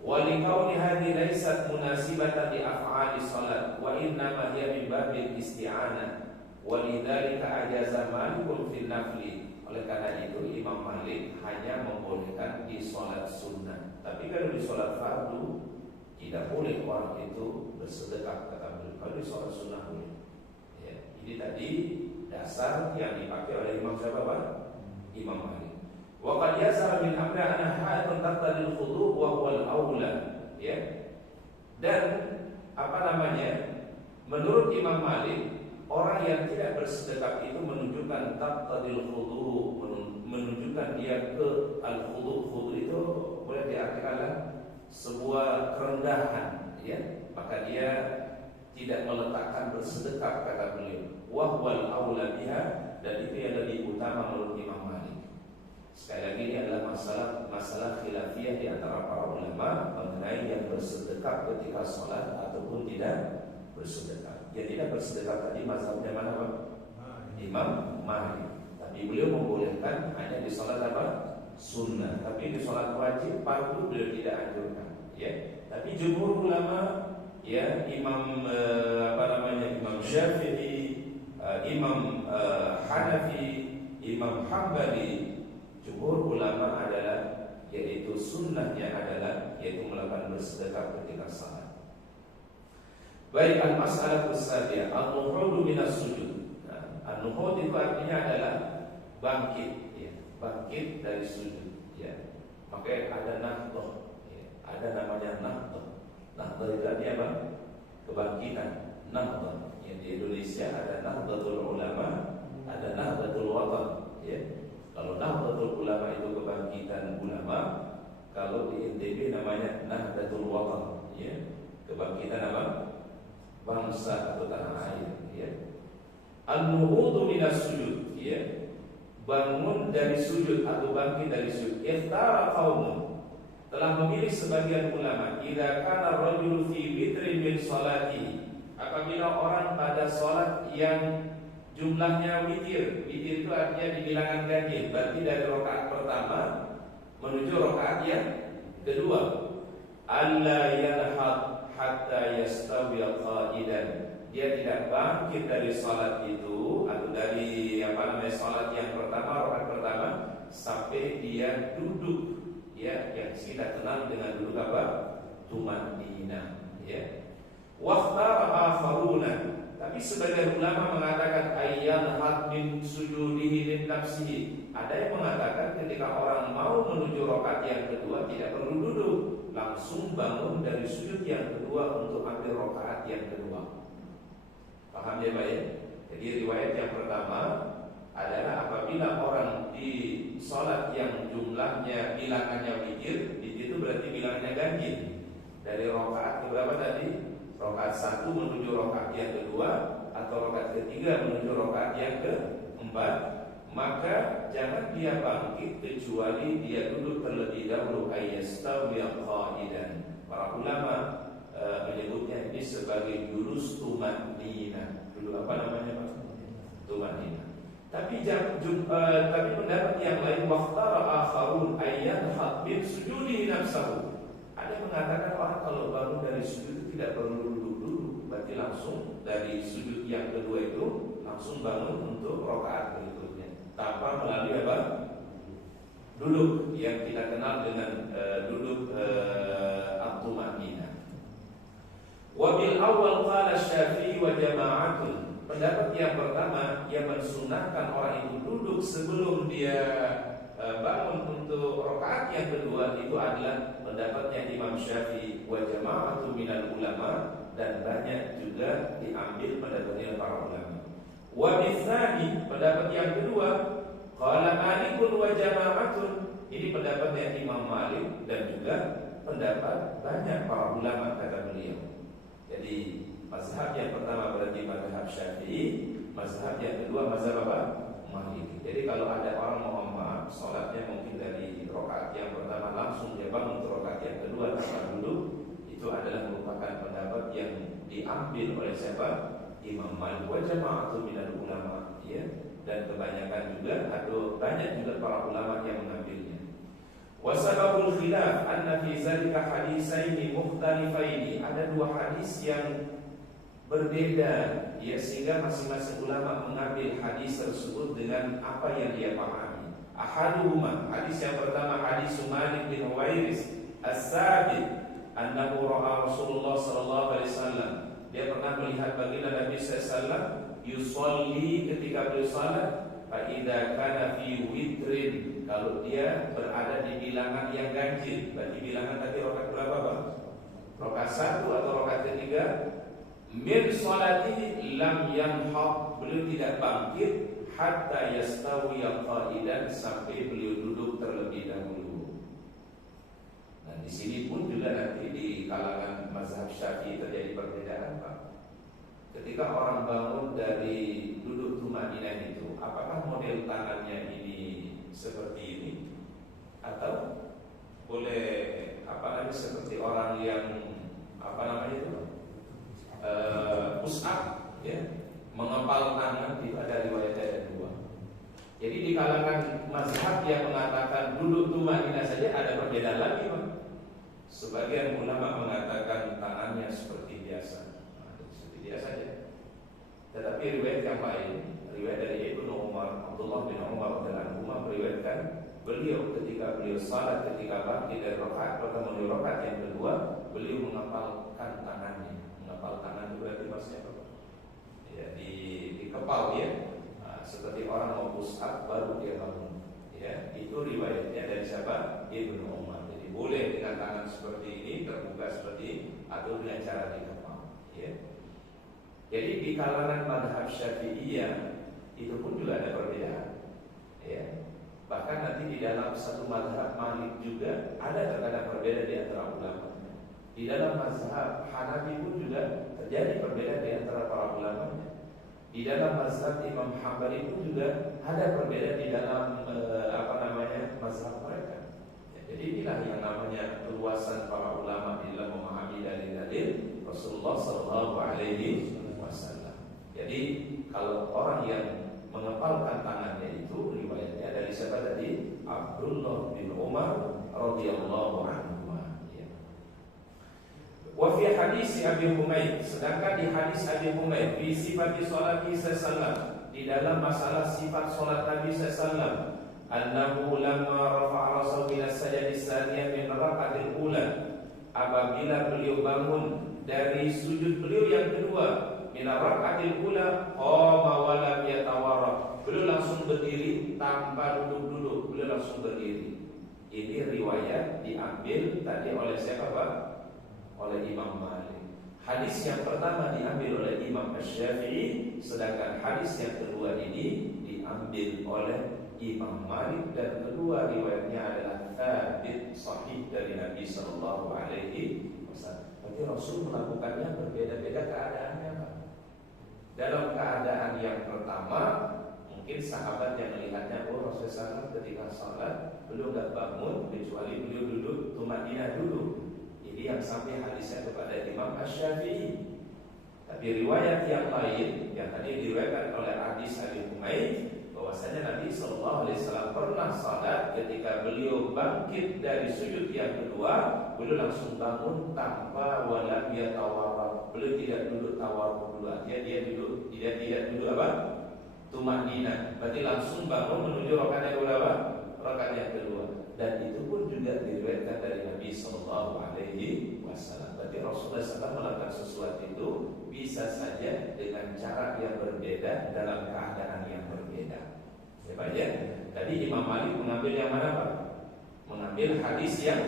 Wa liqauli hadhihi laysat munasibatan li af'ali shalat wa innama hiya min babil isti'anah wa lidzalika ajaza Malikun fil nafli. Oleh karena itu Imam Malik hanya membolehkan di sholat sunnah. Tapi kalau di sholat fardu tidak boleh orang itu bersedekah, kata beliau. Kalau di sholat sunnah boleh, ya. Ini tadi dasar yang dipakai oleh Imam siapa? Imam Malik. Wa qad yasara min amri anna ha'atun taqtadil khudu' wa huwa al-aula, ya. Dan menurut Imam Malik, orang yang tidak bersedekap itu menunjukkan taqtadil khudu', menunjukkan dia ke al-khudu'. Khudu' itu boleh diartikan sebuah kerendahan, ya. Maka dia tidak meletakkan bersedekap, kata beliau. Wa huwal aula biha, dan itu yang lebih utama menurut Imam Malik. Sekali lagi ini adalah masalah khilafiyah di antara para ulama mengenai yang bersedekap ketika sholat ataupun tidak bersedekap. Yang tidak bersedekap tadi mazhabnya mana, Pak? Imam Malik. Tapi beliau membolehkan hanya di sholat sunnah. Tapi di sholat wajib fardu beliau tidak anjurkan, ya. Tapi jumhur ulama, ya, Imam Imam Syafi'i, Imam Hanafi, Imam Hambali, jumhur ulama adalah yaitu sunnahnya adalah yaitu melakukan bersedekah ketika salat. Baik, al-mas'alah as-sadiyah al-nuhudu minas sujud. Al-nuhud itu artinya adalah bangkit, ya, bangkit dari sujud, ya. Maka ada nahdoh, ya. Ada namanya nahdoh. Nahdoh itu artinya apa? Kebangkitan. Nahdoh. Yang di Indonesia ada Nahdlatul Ulama, ada Nahdlatul Watan, ya. Kalau Nahdlatul Ulama itu kebangkitan ulama, kalau di NTB namanya Nahdlatul Watan, ya. Kebangkitan apa? Bangsa atau tanah air, ya. An-nuhudu minas sujud, ya. Bangun dari sujud atau bangkit dari sujud. Ikhtara qaumun, telah memilih sebagian ulama, idza kana rajul fi witrin min salati, apabila orang pada salat yang jumlahnya witir. Witir itu artinya di bilangan ganjil, berarti dari rakaat pertama menuju rakaat yang kedua. Alla yanhad hatta yastawi qa'idan, dia tidak bangkit dari salat itu atau dari salat yang pertama, rakaat pertama, sampai dia duduk, ya, yang kita kenal dengan duduk apa? Tumanninah, ya. Waqtara akharuna, tapi sebagian ulama mengatakan ayyan had min sujudihi lin nafsihi. Ada yang mengatakan ketika orang mau menuju rakaat yang kedua tidak perlu duduk, langsung bangun dari sujud yang kedua untuk ambil rakaat yang kedua. Paham ya, Pak, ya? Jadi riwayat yang pertama adalah apabila orang di sholat yang jumlahnya bilangannya witir, itu berarti bilangannya ganjil. Dari rakaat berapa tadi? Rakaat 1 menuju rakaat yang kedua, atau rakaat ketiga menuju rakaat yang keempat, maka jangan dia bangkit kecuali dia duduk terlebih dahulu, ayyastawiya qa'idan. Para ulama menyebutnya ini sebagai jurus tumanninah. Dulu apa namanya, Pak? Tumanninah. Tapi pendapat yang lain, waqtara akharun ayyan hadbin sujudi nafsahu. Ada yang mengatakan orang kalau bangun dari sujud itu tidak perlu duduk dulu, berarti langsung dari sujud yang kedua itu langsung bangun untuk rakaat berikutnya tanpa melalui apa? Duduk yang kita kenal dengan duduk at-tumanninah. Wabil awal qala Syafi'i wa jama'atun. Pendapat yang pertama yang mensunahkan orang itu duduk sebelum dia bangun untuk rakaat yang kedua itu adalah pendapatnya Imam Syafi'i wa jama'atun minal ulama, dan banyak juga diambil pendapatnya para ulama. Wa bitsani, pendapat yang kedua, qala Malikun wa jama'atun. Ini pendapatnya Imam Malik dan juga pendapat banyak para ulama, kata beliau. Jadi mazhab yang pertama berarti mazhab Syafi'i, mazhab yang kedua mazhab apa? Maliki. Jadi kalau ada orang mohon maaf sholatnya mungkin dari rakaat yang pertama langsung dia bangun ke rakaat yang kedua tanpa duduk, itu adalah merupakan pendapat yang diambil oleh siapa? Imam Malik wa jama'atun minal ulama, ya. Dan kebanyakan juga atau banyak juga para ulama yang mengambilnya. Wasababul khilaf anna fi zalika hadisaini mukhtalifaini. Ada dua hadis yang berbeda, ya, sehingga masing-masing ulama mengambil hadis tersebut dengan apa yang dia pahami. Ahaduhuma, hadis yang pertama hadis Malik bin Huwairis as-Sabit annahu ra'a Rasulullah sallallahu alaihi wasallam. Dia pernah melihat baginda Nabi sallallahu alaihi wasallam yusolli ketika beliau salat, fa idza kana fi witrin, kalau dia berada di bilangan yang ganjil. Berarti bilangan tadi rakaat berapa, Bang? Rakaat 1 atau rakaat ketiga. Min salatihi lam yanhad, beliau tidak bangkit hatta yastawi qa'idan, sampai beliau duduk terlebih dahulu. Nah, di sini pun juga nanti di kalangan mazhab Syafi'i terjadi perbedaan, Pak. Ketika orang bangun dari duduk tumaninah itu, apakah model tangannya ini seperti ini, atau boleh seperti orang yang push up, ya, mengepal tangan? Itu ada riwayat ada dua. Jadi di kalangan mazhab yang mengatakan duduk tumaninah saja ada perbedaan lagi, Pak. Sebagian ulama mengatakan tangannya seperti biasa, seperti biasa saja. Tetapi riwayat yang lain, riwayat dari Ibnu Umar, Abdullah bin Umar radhiyallahu anhu meriwayatkan beliau ketika beliau salat, ketika bangkit dari rakaat pertama menuju rakaat yang kedua, beliau mengepalkan tangannya. Mengepal tangan itu berarti maksudnya apa? Ya, dikepal ya. Nah, seperti orang mau push up baru dia bangun. Ya, itu riwayatnya dari siapa? Ibnu Umar. Jadi boleh dengan tangan seperti ini terbuka seperti ini, atau dengan cara dikepal. Ya. Jadi di kalangan mazhab Syafi'iyah itu pun juga ada perbedaan. Ya. Bahkan nanti di dalam satu mazhab Malik juga ada terkadang perbedaan di antara ulama. Di dalam mazhab Hanafi pun juga terjadi perbedaan di antara para ulama. Di dalam mazhab Imam Hambali pun juga ada perbedaan di dalam mazhab mereka. Ya, jadi inilah yang namanya keluasan para ulama di dalam memahami dalil-dalil Rasulullah Sallallahu Alaihi Wasallam. Jadi kalau orang yang mengepalkan tangannya itu riwayatnya dari siapa tadi? Abdullah bin Umar radhiyallahu anhu. Wa fi hadis Abi Humaid, sedangkan di hadis Abi Humaid fi sifat salat Nabi sallallahu, di dalam masalah sifat salat Nabi sallallahu, annahu lamma rafa'a rasul ila sajdah tsaniyah min raka'atil ula, apabila beliau bangun dari sujud beliau yang kedua, min raka'atil ula qama wa lam yatawarra, beliau langsung berdiri tanpa duduk-duduk, beliau langsung berdiri. Ini riwayat diambil tadi oleh siapa, Pak? Oleh Imam Malik. Hadis yang pertama diambil oleh Imam Asy-Syafi'i, sedangkan hadis yang kedua ini diambil oleh Imam Malik, dan kedua riwayatnya adalah thabit sahih dari Nabi Sallallahu Alaihi Wasallam. Berarti Rasul melakukannya berbeda-beda keadaannya, Pak. Dalam keadaan yang pertama, mungkin sahabat yang melihatnya, oh Rasulullah SAW ketika sholat beliau tidak bangun kecuali beliau duduk tumaninah dulu. Ini yang sampai hadisnya kepada Imam Asy-Syafi'i. Tapi riwayat yang lain yang tadi diriwayatkan oleh hadis Abi Humaid, bahwasanya Nabi Sallallahu Alaihi Wasallam pernah salat ketika beliau bangkit dari sujud yang kedua, beliau langsung bangun tanpa walam yatawarrab. Beliau tidak duduk tawarrub dulu, dia tidak duduk apa? Tumaninah. Berarti langsung bangun menuju rakaat yang berapa? Rakaat yang kedua. Dan itu pun juga diriwayatkan dari Nabi Sallallahu Alaihi Wasallam. Berarti Rasulullah SAW melakukan sesuatu itu bisa saja dengan cara yang berbeda dalam keadaan yang berbeda. Ya Pak ya. Tadi Imam Malik mengambil yang mana, Pak? Mengambil hadis yang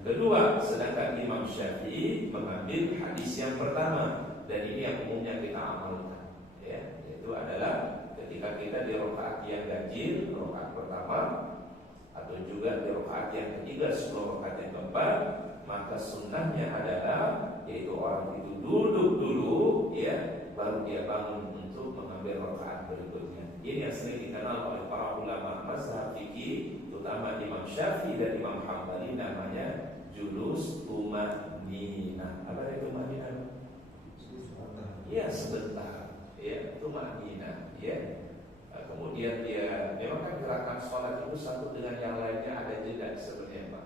kedua, sedangkan Imam Syafi'i mengambil hadis yang pertama. Dan ini yang umumnya kita amalkan. Ya, itu adalah ketika kita di rakaat yang ganjil, rakaat pertama, atau juga di rakaat yang ketiga sebelum rakaat yang keempat, maka sunnahnya adalah yaitu orang itu duduk dulu, ya, baru dia bangun untuk mengambil rakaat berikutnya. Ini yang sering dikenal oleh para ulama mazhab fikih, terutama Imam Syafi'i dan Imam Hambali, namanya julus tumaninah. Apa itu tumaninah? Ya, sebentar, ya, tumaninah, ya. Kemudian dia memang kan gerakan sholat itu satu dengan yang lainnya ada jeda sebenarnya, Pak.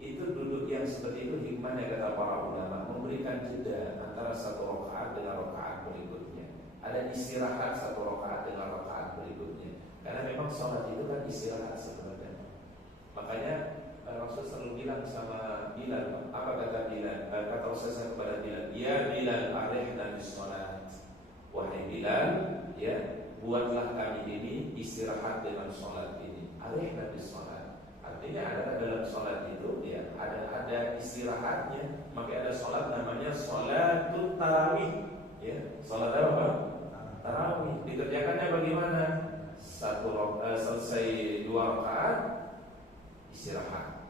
Itu duduk yang seperti itu hikmahnya kata para ulama, memberikan jeda antara satu rakaat dengan rakaat berikutnya. Ada istirahat satu rakaat dengan rakaat berikutnya. Karena memang sholat itu kan istirahat sebenarnya. Makanya Rasul selalu bilang sama Bilal, apa kata Bilal? Kata Rasul kepada Bilal, ya Bilal arihna bis sholat. Wahai Bilal, ya, buatlah kami ini istirahat dengan sholat ini. Arihna bis sholat. Artinya adalah dalam sholat itu ya ada istirahatnya. Maka ada sholat namanya sholatut tarawih. Ya, sholat apa Pak? Tarawih. Dikerjakannya bagaimana? Selesai 2 rakaat istirahat.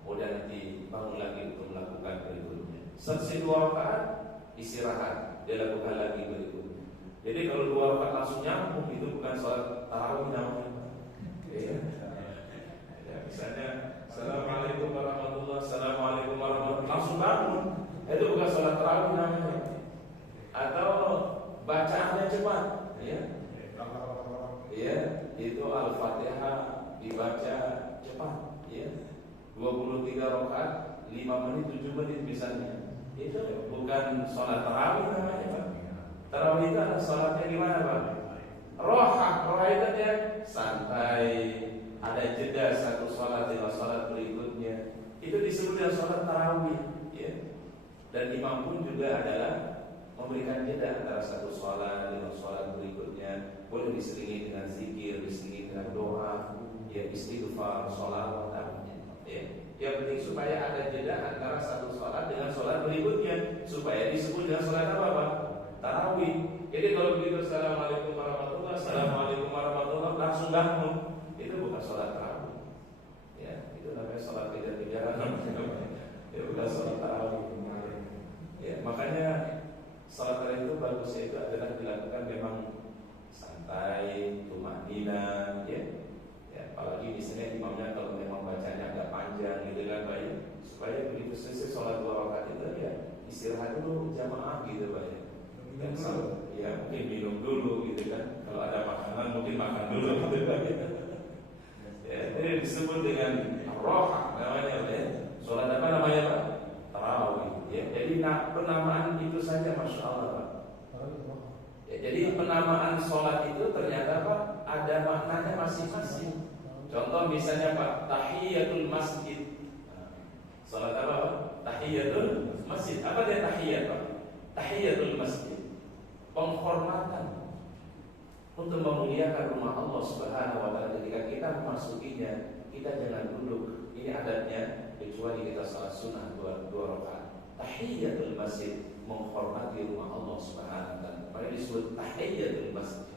Kemudian nanti bangun lagi untuk melakukan berikutnya. Selesai 2 rakaat istirahat, dia lakukan lagi berikutnya. Jadi kalau 2 rakaat langsung nyambung itu bukan sholat tarawih namanya. Ya. Ya, misalnya Assalamualaikum warahmatullahi wabarakatuh, Assalamualaikum warahmatullahi wabarakatuh, langsung bangun, itu bukan sholat tarawih namanya. Atau bacaannya cepat, ya. Ya, itu Al-Fatihah dibaca cepat, ya. 23 rakaat 5 menit 7 menit misalnya. Itu bukan sholat tarawih namanya, Pak. Tarawih itu adalah sholatnya gimana, Pak? Roha itu dia santai, ada jeda satu sholat dengan sholat berikutnya. Itu disebut dengan sholat tarawih, ya. Dan imam pun juga adalah memberikan jeda antara satu sholat dengan sholat berikutnya. Boleh diselingi dengan zikir, diselingi dengan doa, ya, istighfar, sholawat, ya. Yang penting supaya ada jeda antara satu sholat dengan sholat berikutnya, supaya disebut dengan sholat apa Pak? Tarawih. Jadi kalau begitu Assalamualaikum warahmatullahi wabarakatuh, Assalamualaikum warahmatullahi wabarakatuh, langsung bangun, itu bukan sholat tarawih. Ya, itu namanya sholat kejar-kejaran. Itu bukan sholat tarawih. Ya, makanya sholat tarawih itu bagusnya itu adalah dilakukan memang santai, tumanina, ya. Ya, apalagi misalnya imamnya kalau memang bacanya agak panjang gitu kan Pak, ya, supaya begitu selesai sholat 2 rakaat itu ya istirahat dulu jamaah gitu Pak, ya. Dan ya mungkin minum dulu gitu kan. Kalau ada makanan mungkin makan dulu gitu kan. Ya, ini disebut dengan roha namanya, ya. Sholat apa namanya Pak? Tarawih. Ya, jadi penamaan itu saja Masya Allah Pak. Ya, jadi penamaan sholat itu ternyata Pak ada maknanya masing-masing. Contoh misalnya Pak, tahiyatul masjid. Sholat apa Pak? Tahiyatul masjid. Apa dia tahiyat Pak? Tahiyatul masjid, penghormatan untuk memuliakan rumah Allah Subhanahu wa taala. Ketika kita memasukinya, kita jangan duduk. Ini adatnya kecuali kita salat sunnah 2 rakaat. Tahiyatul masjid, menghormati rumah Allah Subhanahu wa taala. Maka disebut tahiyatul masjid.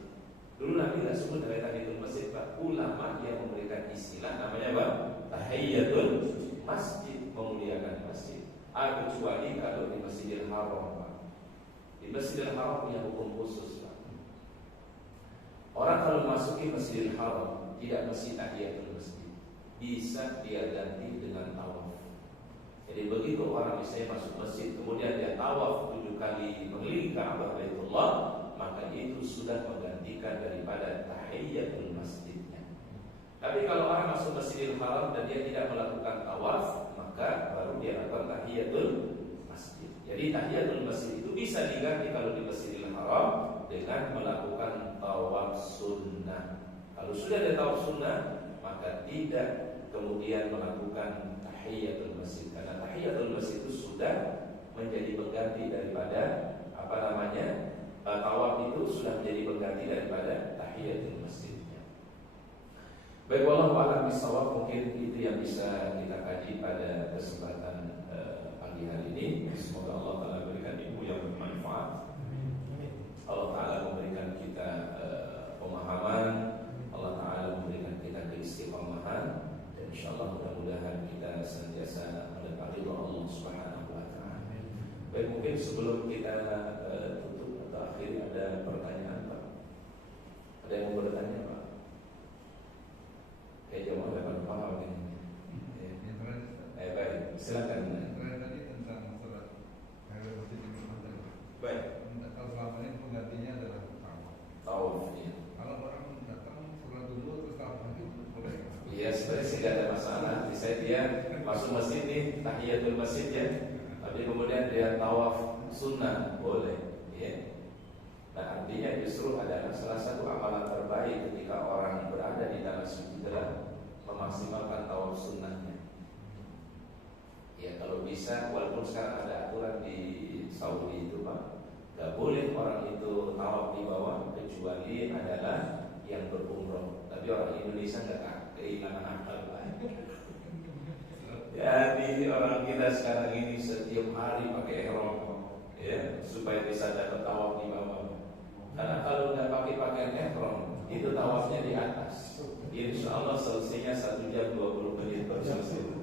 Dulu Nabi tidak sebut dari tahiyatul masjid, Pak. Ulama yang memberikan istilah namanya apa? Tahiyatul masjid, memuliakan masjid. Kecuali kalau di Masjidil Haram, Pak. Di Masjidil Haram punya hukum khusus, Pak. Orang kalau memasuki Masjidil Haram tidak mesti tahiyatul masjid, bisa dia ganti dengan tawaf. Jadi begitu orang misalnya masuk masjid kemudian dia tawaf 7 kali mengelilingi Ka'bah Baitullah, maka itu sudah menggantikan daripada tahiyatul masjidnya. Tapi kalau orang masuk Masjidil Haram dan dia tidak melakukan tawaf, maka baru dia lakukan tahiyatul masjid. Jadi tahiyatul masjid itu bisa diganti kalau di Masjidil Haram dengan melakukan tawaf sunnah. Kalau sudah ada tawaf sunnah, maka tidak kemudian melakukan tahiyatul masjid, karena tahiyatul masjid itu sudah menjadi pengganti daripada apa namanya, tawaf itu sudah menjadi pengganti daripada tahiyatul masjidnya. Baik, wallahu a'lam bishawab. Mungkin itu yang bisa kita kaji pada kesempatan pagi hari ini. Semoga Allah Ta'ala berikan ilmu yang bermanfaat. Allah Ta'ala memberikan kita pemahaman. Allah Ta'ala memberikan kita keistiqomahan. Dan insyaAllah mudah-mudahan kita senantiasa mendapat ridha Allah Subhanahu wa Ta'ala. Baik, mungkin sebelum kita tutup atau akhir ada pertanyaan Pak. Ada yang mau bertanya Pak? Kayak jemaah dapat paham ini. Baik, silakan. Tadi tentang sholat hari masjid di Ramadan. Baik. Kalau selama ini penggantinya adalah Tawaf. Iya. Kalau orang datang sholat dulu terus tawaf lagi boleh? Iya, sebenarnya tidak ada masalah. Misalnya dia masuk masjid nih, tahiyatul masjid ya, tapi kemudian dia tawaf sunnah, boleh. Ya. Nah, artinya justru adalah salah satu amalan terbaik ketika orang berada di tanah suci adalah memaksimalkan tawaf sunnahnya. Ya, kalau bisa, walaupun sekarang ada aturan di Saudi itu Pak, Gak boleh orang itu tawaf di bawah kecuali adalah yang berumroh. Tapi orang Indonesia nggak kehilangan akal. Jadi orang kita sekarang ini setiap hari pakai ihram, ya, supaya bisa dapat tawaf di bawah. Karena kalau nggak pakai pakaian ihram, itu tawafnya di atas. Insya Allah selesainya 1 jam 20 menit baru selesai.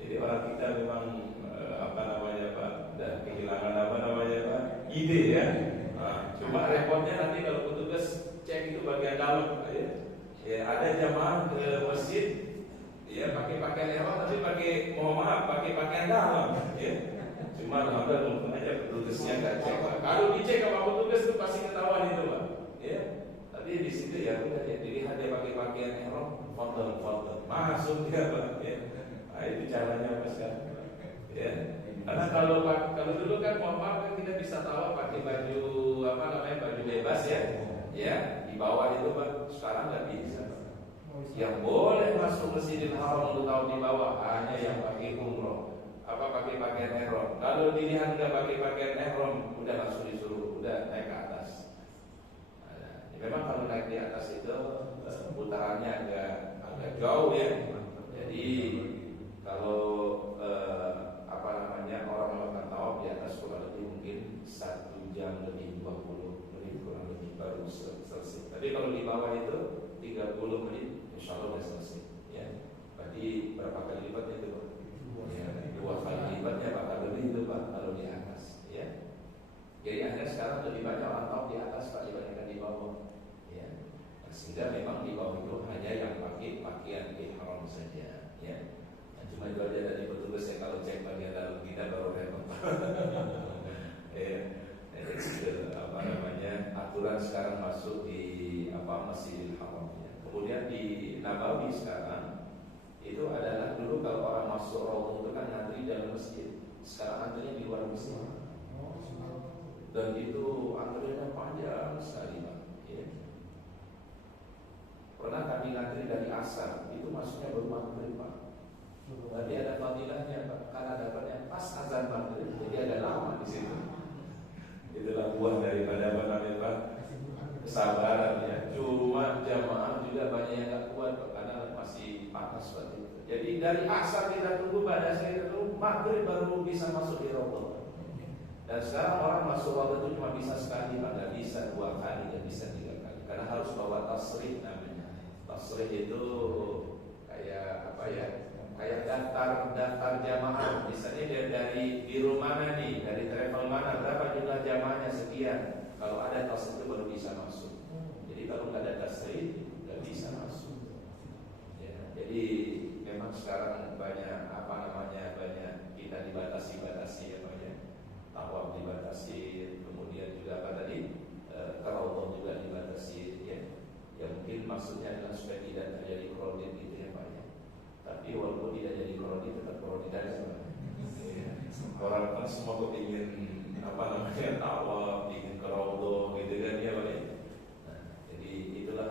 Jadi orang kita memang Pak, dan kehilangan Pak, ide ya. Nah, cuma repotnya nanti kalau petugas cek itu bagian dalam, ya ada jamaah ke masjid, ya pakai pakaian ihram tapi pakai pakaian dalam, ya. Cuma alhamdulillah mungkin aja petugasnya nggak cek. Kalau dicek sama petugas itu pasti ketahuan itu Pak, ya. Tapi di situ ya udah ya dilihat dia pakai pakaian ihram, foto masuk dia Pak, ya. Nah, itu caranya Mas kan, ya. Karena kalau dulu kan mohon maaf kan kita bisa tahu pakai baju baju bebas ya, ya di bawah itu Pak. Sekarang nggak bisa. Yang boleh masuk Masjidil Haram untuk tahu di bawah hanya yang pakai umroh, pakai pakaian ihram. Kalau dilihat nggak pakai pakaian ihram, udah langsung disuruh udah naik ke atas. Nah, memang kalau naik di atas itu putarannya agak jauh ya. Jadi kalau orang melakukan tawaf di atas kurang lebih mungkin 1 jam lebih 20 menit kurang lebih baru selesai. Tapi kalau di bawah itu 30 menit insya Allah sudah selesai. Ya, berarti berapa kali lipatnya itu Pak? Ya, 2 kali lipatnya bakal lebih itu Pak kalau di atas. Ya, jadi akhirnya sekarang lebih banyak orang tawaf di atas Pak dibandingkan di bawah. Ya, nah, sehingga memang di bawah itu hanya yang pakai pakaian ihram saja. Ya. Cuma itu aja dari petugas ya kalau cek bagian dalam kita baru repot. Aturan sekarang masuk di Masjidil Haram. Ya. Kemudian di Nabawi sekarang itu adalah dulu kalau orang masuk Raudhah itu kan ngantri dalam masjid. Sekarang antrinya di luar masjid. Dan itu antriannya panjang sekali Pak. Ya. Pernah kami ngantri dari asar itu masuknya baru maghrib Pak. Tapi ada fadilahnya Pak, karena dapatnya pas azan maghrib, jadi agak lama di situ. Itulah buah daripada Pak, kesabaran ya. Cuma jamaah juga banyak yang nggak kuat Pak, karena masih panas waktu itu. Jadi dari asar kita tunggu, pada saat kita tunggu maghrib baru bisa masuk di Raudhah. Dan sekarang orang masuk Raudhah itu cuma bisa sekali Pak, nggak bisa 2 kali, nggak bisa 3 kali, karena harus bawa tasrih namanya. Tasrih itu kayak kayak daftar jamaah. Misalnya dari biru mana nih, dari travel mana, berapa jumlah jamaahnya sekian. Kalau ada tas itu baru bisa masuk. Jadi kalau nggak ada tasrih nggak bisa masuk. Ya, jadi memang sekarang banyak banyak kita dibatasi ya Pak ya. Tawaf dibatasi, kemudian juga Raudhah juga dibatasi ya. Ya mungkin maksudnya adalah supaya tidak terjadi crowded gitu ya Pak ya. Tapi walaupun tidak jadi crowded tetap crowded aja sebenarnya. Orang kan semua kepingin tawaf, ingin ke Raudhah gitu kan ya Pak ya. Nah, jadi itulah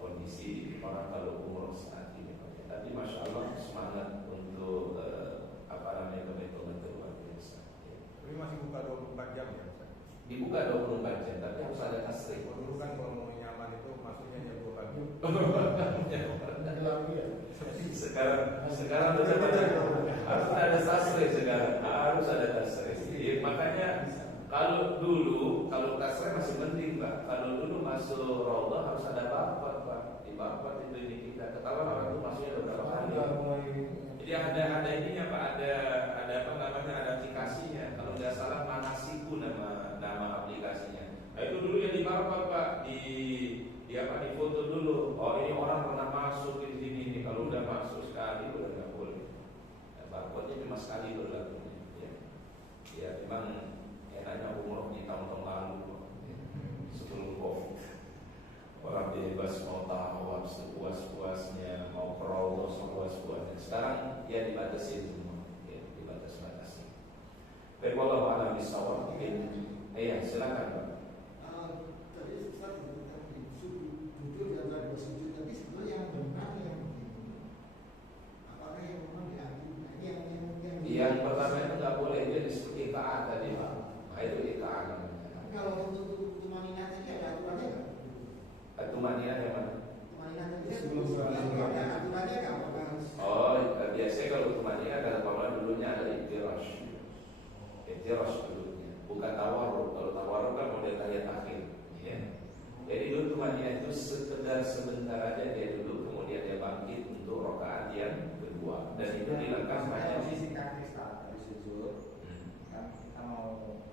kondisi orang kalau umroh saat ini Pak ya. Tapi masya Allah semangat untuk komitmen luar biasa. Ya. Tapi masih buka 24 jam ya Ustaz? Dibuka 24 jam, tapi harus ada tasrih. Dulu kan kalau mau nyaman itu masuknya jam 2 pagi. Sekarang harus ada tasrih sekarang, harus ada tasrih. Ya, makanya kalau tasrih masih penting Pak. Kalau dulu masuk Raudhah harus ada barcode Pak. Di barcode itu ini kita ketahuan orang itu masuknya beberapa kali. Jadi ada ininya Pak, ada aplikasinya. Kalau nggak salah Manasiku nama aplikasinya. Nah, itu dulu yang di barcode Pak, di foto dulu. Oh ini orang pernah masuk di sini ini. Kalau udah masuk sekali udah nggak boleh. Nah, barcode-nya cuma sekali berlakunya. Ya memang enaknya umroh di tahun-tahun lalu sebelum COVID. Orang bebas mau tawaf sepuas-puasnya, mau ke Raudhah sepuas-puasnya. Sekarang ya dibatasi semua, ya dibatasi. Baik, wallahu a'lam bishawab. Mungkin silakan Pak. Tadi Ustaz mengatakan jujur di antara 2 sujud, tapi sebenarnya yang benar yang apakah yang memang diambil? Yang pertama itu nggak boleh, dia disebut itaat tadi tumanina yang mana? Tumanina tadi ada aturannya nggak? Apakah harus? Oh, biasanya kalau tumanina dalam pemahaman dulunya ada iftirash dulunya, bukan tawarruk. Kalau tawarruk kan model tahiyat akhir, ya. Jadi dulu tumanina itu sekedar sebentar aja dia duduk, kemudian dia bangkit untuk rakaat yang kedua, dan itu dilengkapi hanya posisi kaki dari sujud. Kan kita mau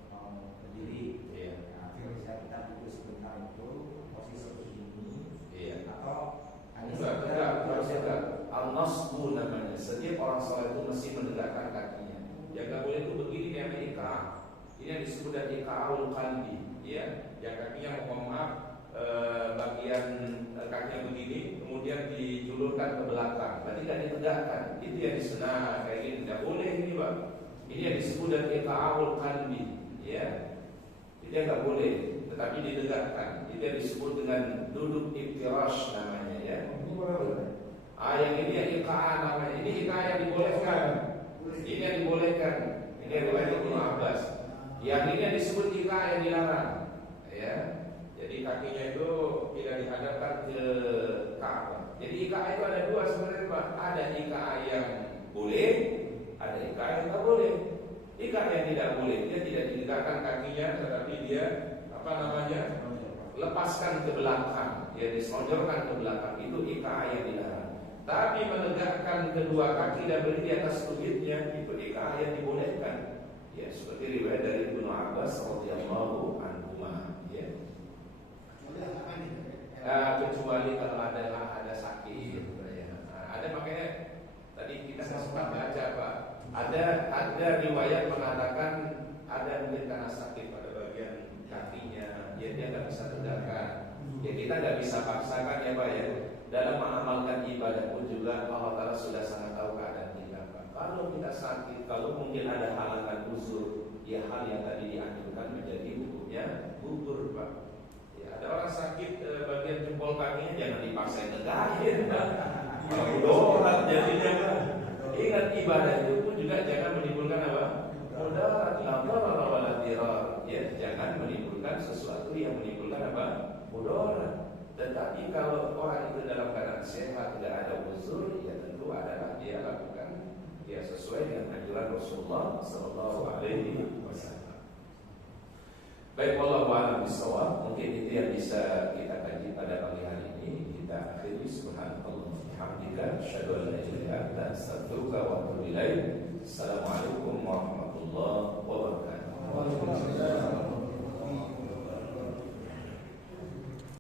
berdiri, iya. Nah, kita duduk sebentar itu posisi begini, Iya. atau Enggak. Al-nasbu namanya. Setiap orang sholat itu mesti menegakkan kakinya. Yang nggak boleh itu begini namanya ika. Ini yang disebut dengan ika'ul qalbi, ya. Yang kakinya maaf bagian kakinya begini, kemudian dijulurkan ke belakang. Berarti tidak ditegakkan. Itu yang disunah kayak gini. Tidak boleh ini, Pak. Ini yang disebut dengan ika'ul qalbi, ya. Itu yang nggak boleh, tetapi ditegakkan. Itu yang disebut dengan duduk iftirash namanya, ya. Yang ini yang iqa'ah namanya. Ini iqa'ah yang dibolehkan. Ini yang dibolehkan. Ini yang riwayat Ibnu Abbas. Yang ini yang disebut iqa'ah yang dilarang, ya. Jadi kakinya itu tidak dihadapkan ke Ka'bah. Jadi iqa'ah itu ada dua sebenarnya, Pak. Ada iqa'ah yang boleh, ada iqa'ah yang tidak boleh. Iqa'ah yang tidak boleh, dia tidak ditegakkan kakinya, tetapi dia lepaskan ke belakang, ya, diselonjorkan ke belakang. Itu iqa'ah yang dilarang. Tapi menegakkan kedua kaki dan berdiri di atas tumitnya, itu iqa'ah yang dibolehkan. Ya, seperti riwayat dari Ibnu Abbas radhiyallahu anhuma, ya. Kecuali kalau ada sakit, ya. Ada makanya tadi kita sempat baca, Pak. Ada riwayat mengatakan ada mungkin karena sakit pada bagian kakinya, ya dia nggak bisa tegakkan. Ya kita nggak bisa paksakan, ya Pak, ya. Dalam mengamalkan ibadah pun juga Allah Ta'ala sudah sangat tahu keadaan kita, Pak. Kalau kita sakit, kalau mungkin ada halangan uzur, ya hal yang tadi dianjurkan menjadi hukumnya gugur, Pak. Ya, ada orang sakit bagian jempol kakinya, jangan dipaksain tegakin, Pak. Mudarat jadinya, Pak. Ingat ibadah itu pun juga jangan menimbulkan apa? Mudarat, ya, jangan menimbulkan sesuatu yang menimbulkan apa? Mudarat. Tetapi kalau orang itu dalam keadaan sehat, tidak ada uzur, ya tentu adalah dia lakukan ya sesuai dengan anjuran Rasulullah Sallallahu Alaihi Wasallam. Baik, wallahu a'lam bishawab. Mungkin itu yang bisa kita kaji pada pagi hari ini. Kita akhiri. Subhanallah, bihamdika, asyhadu an la ilaha illa anta, astaghfiruka wa atubu ilaik. Assalamualaikum warahmatullahi wabarakatuh.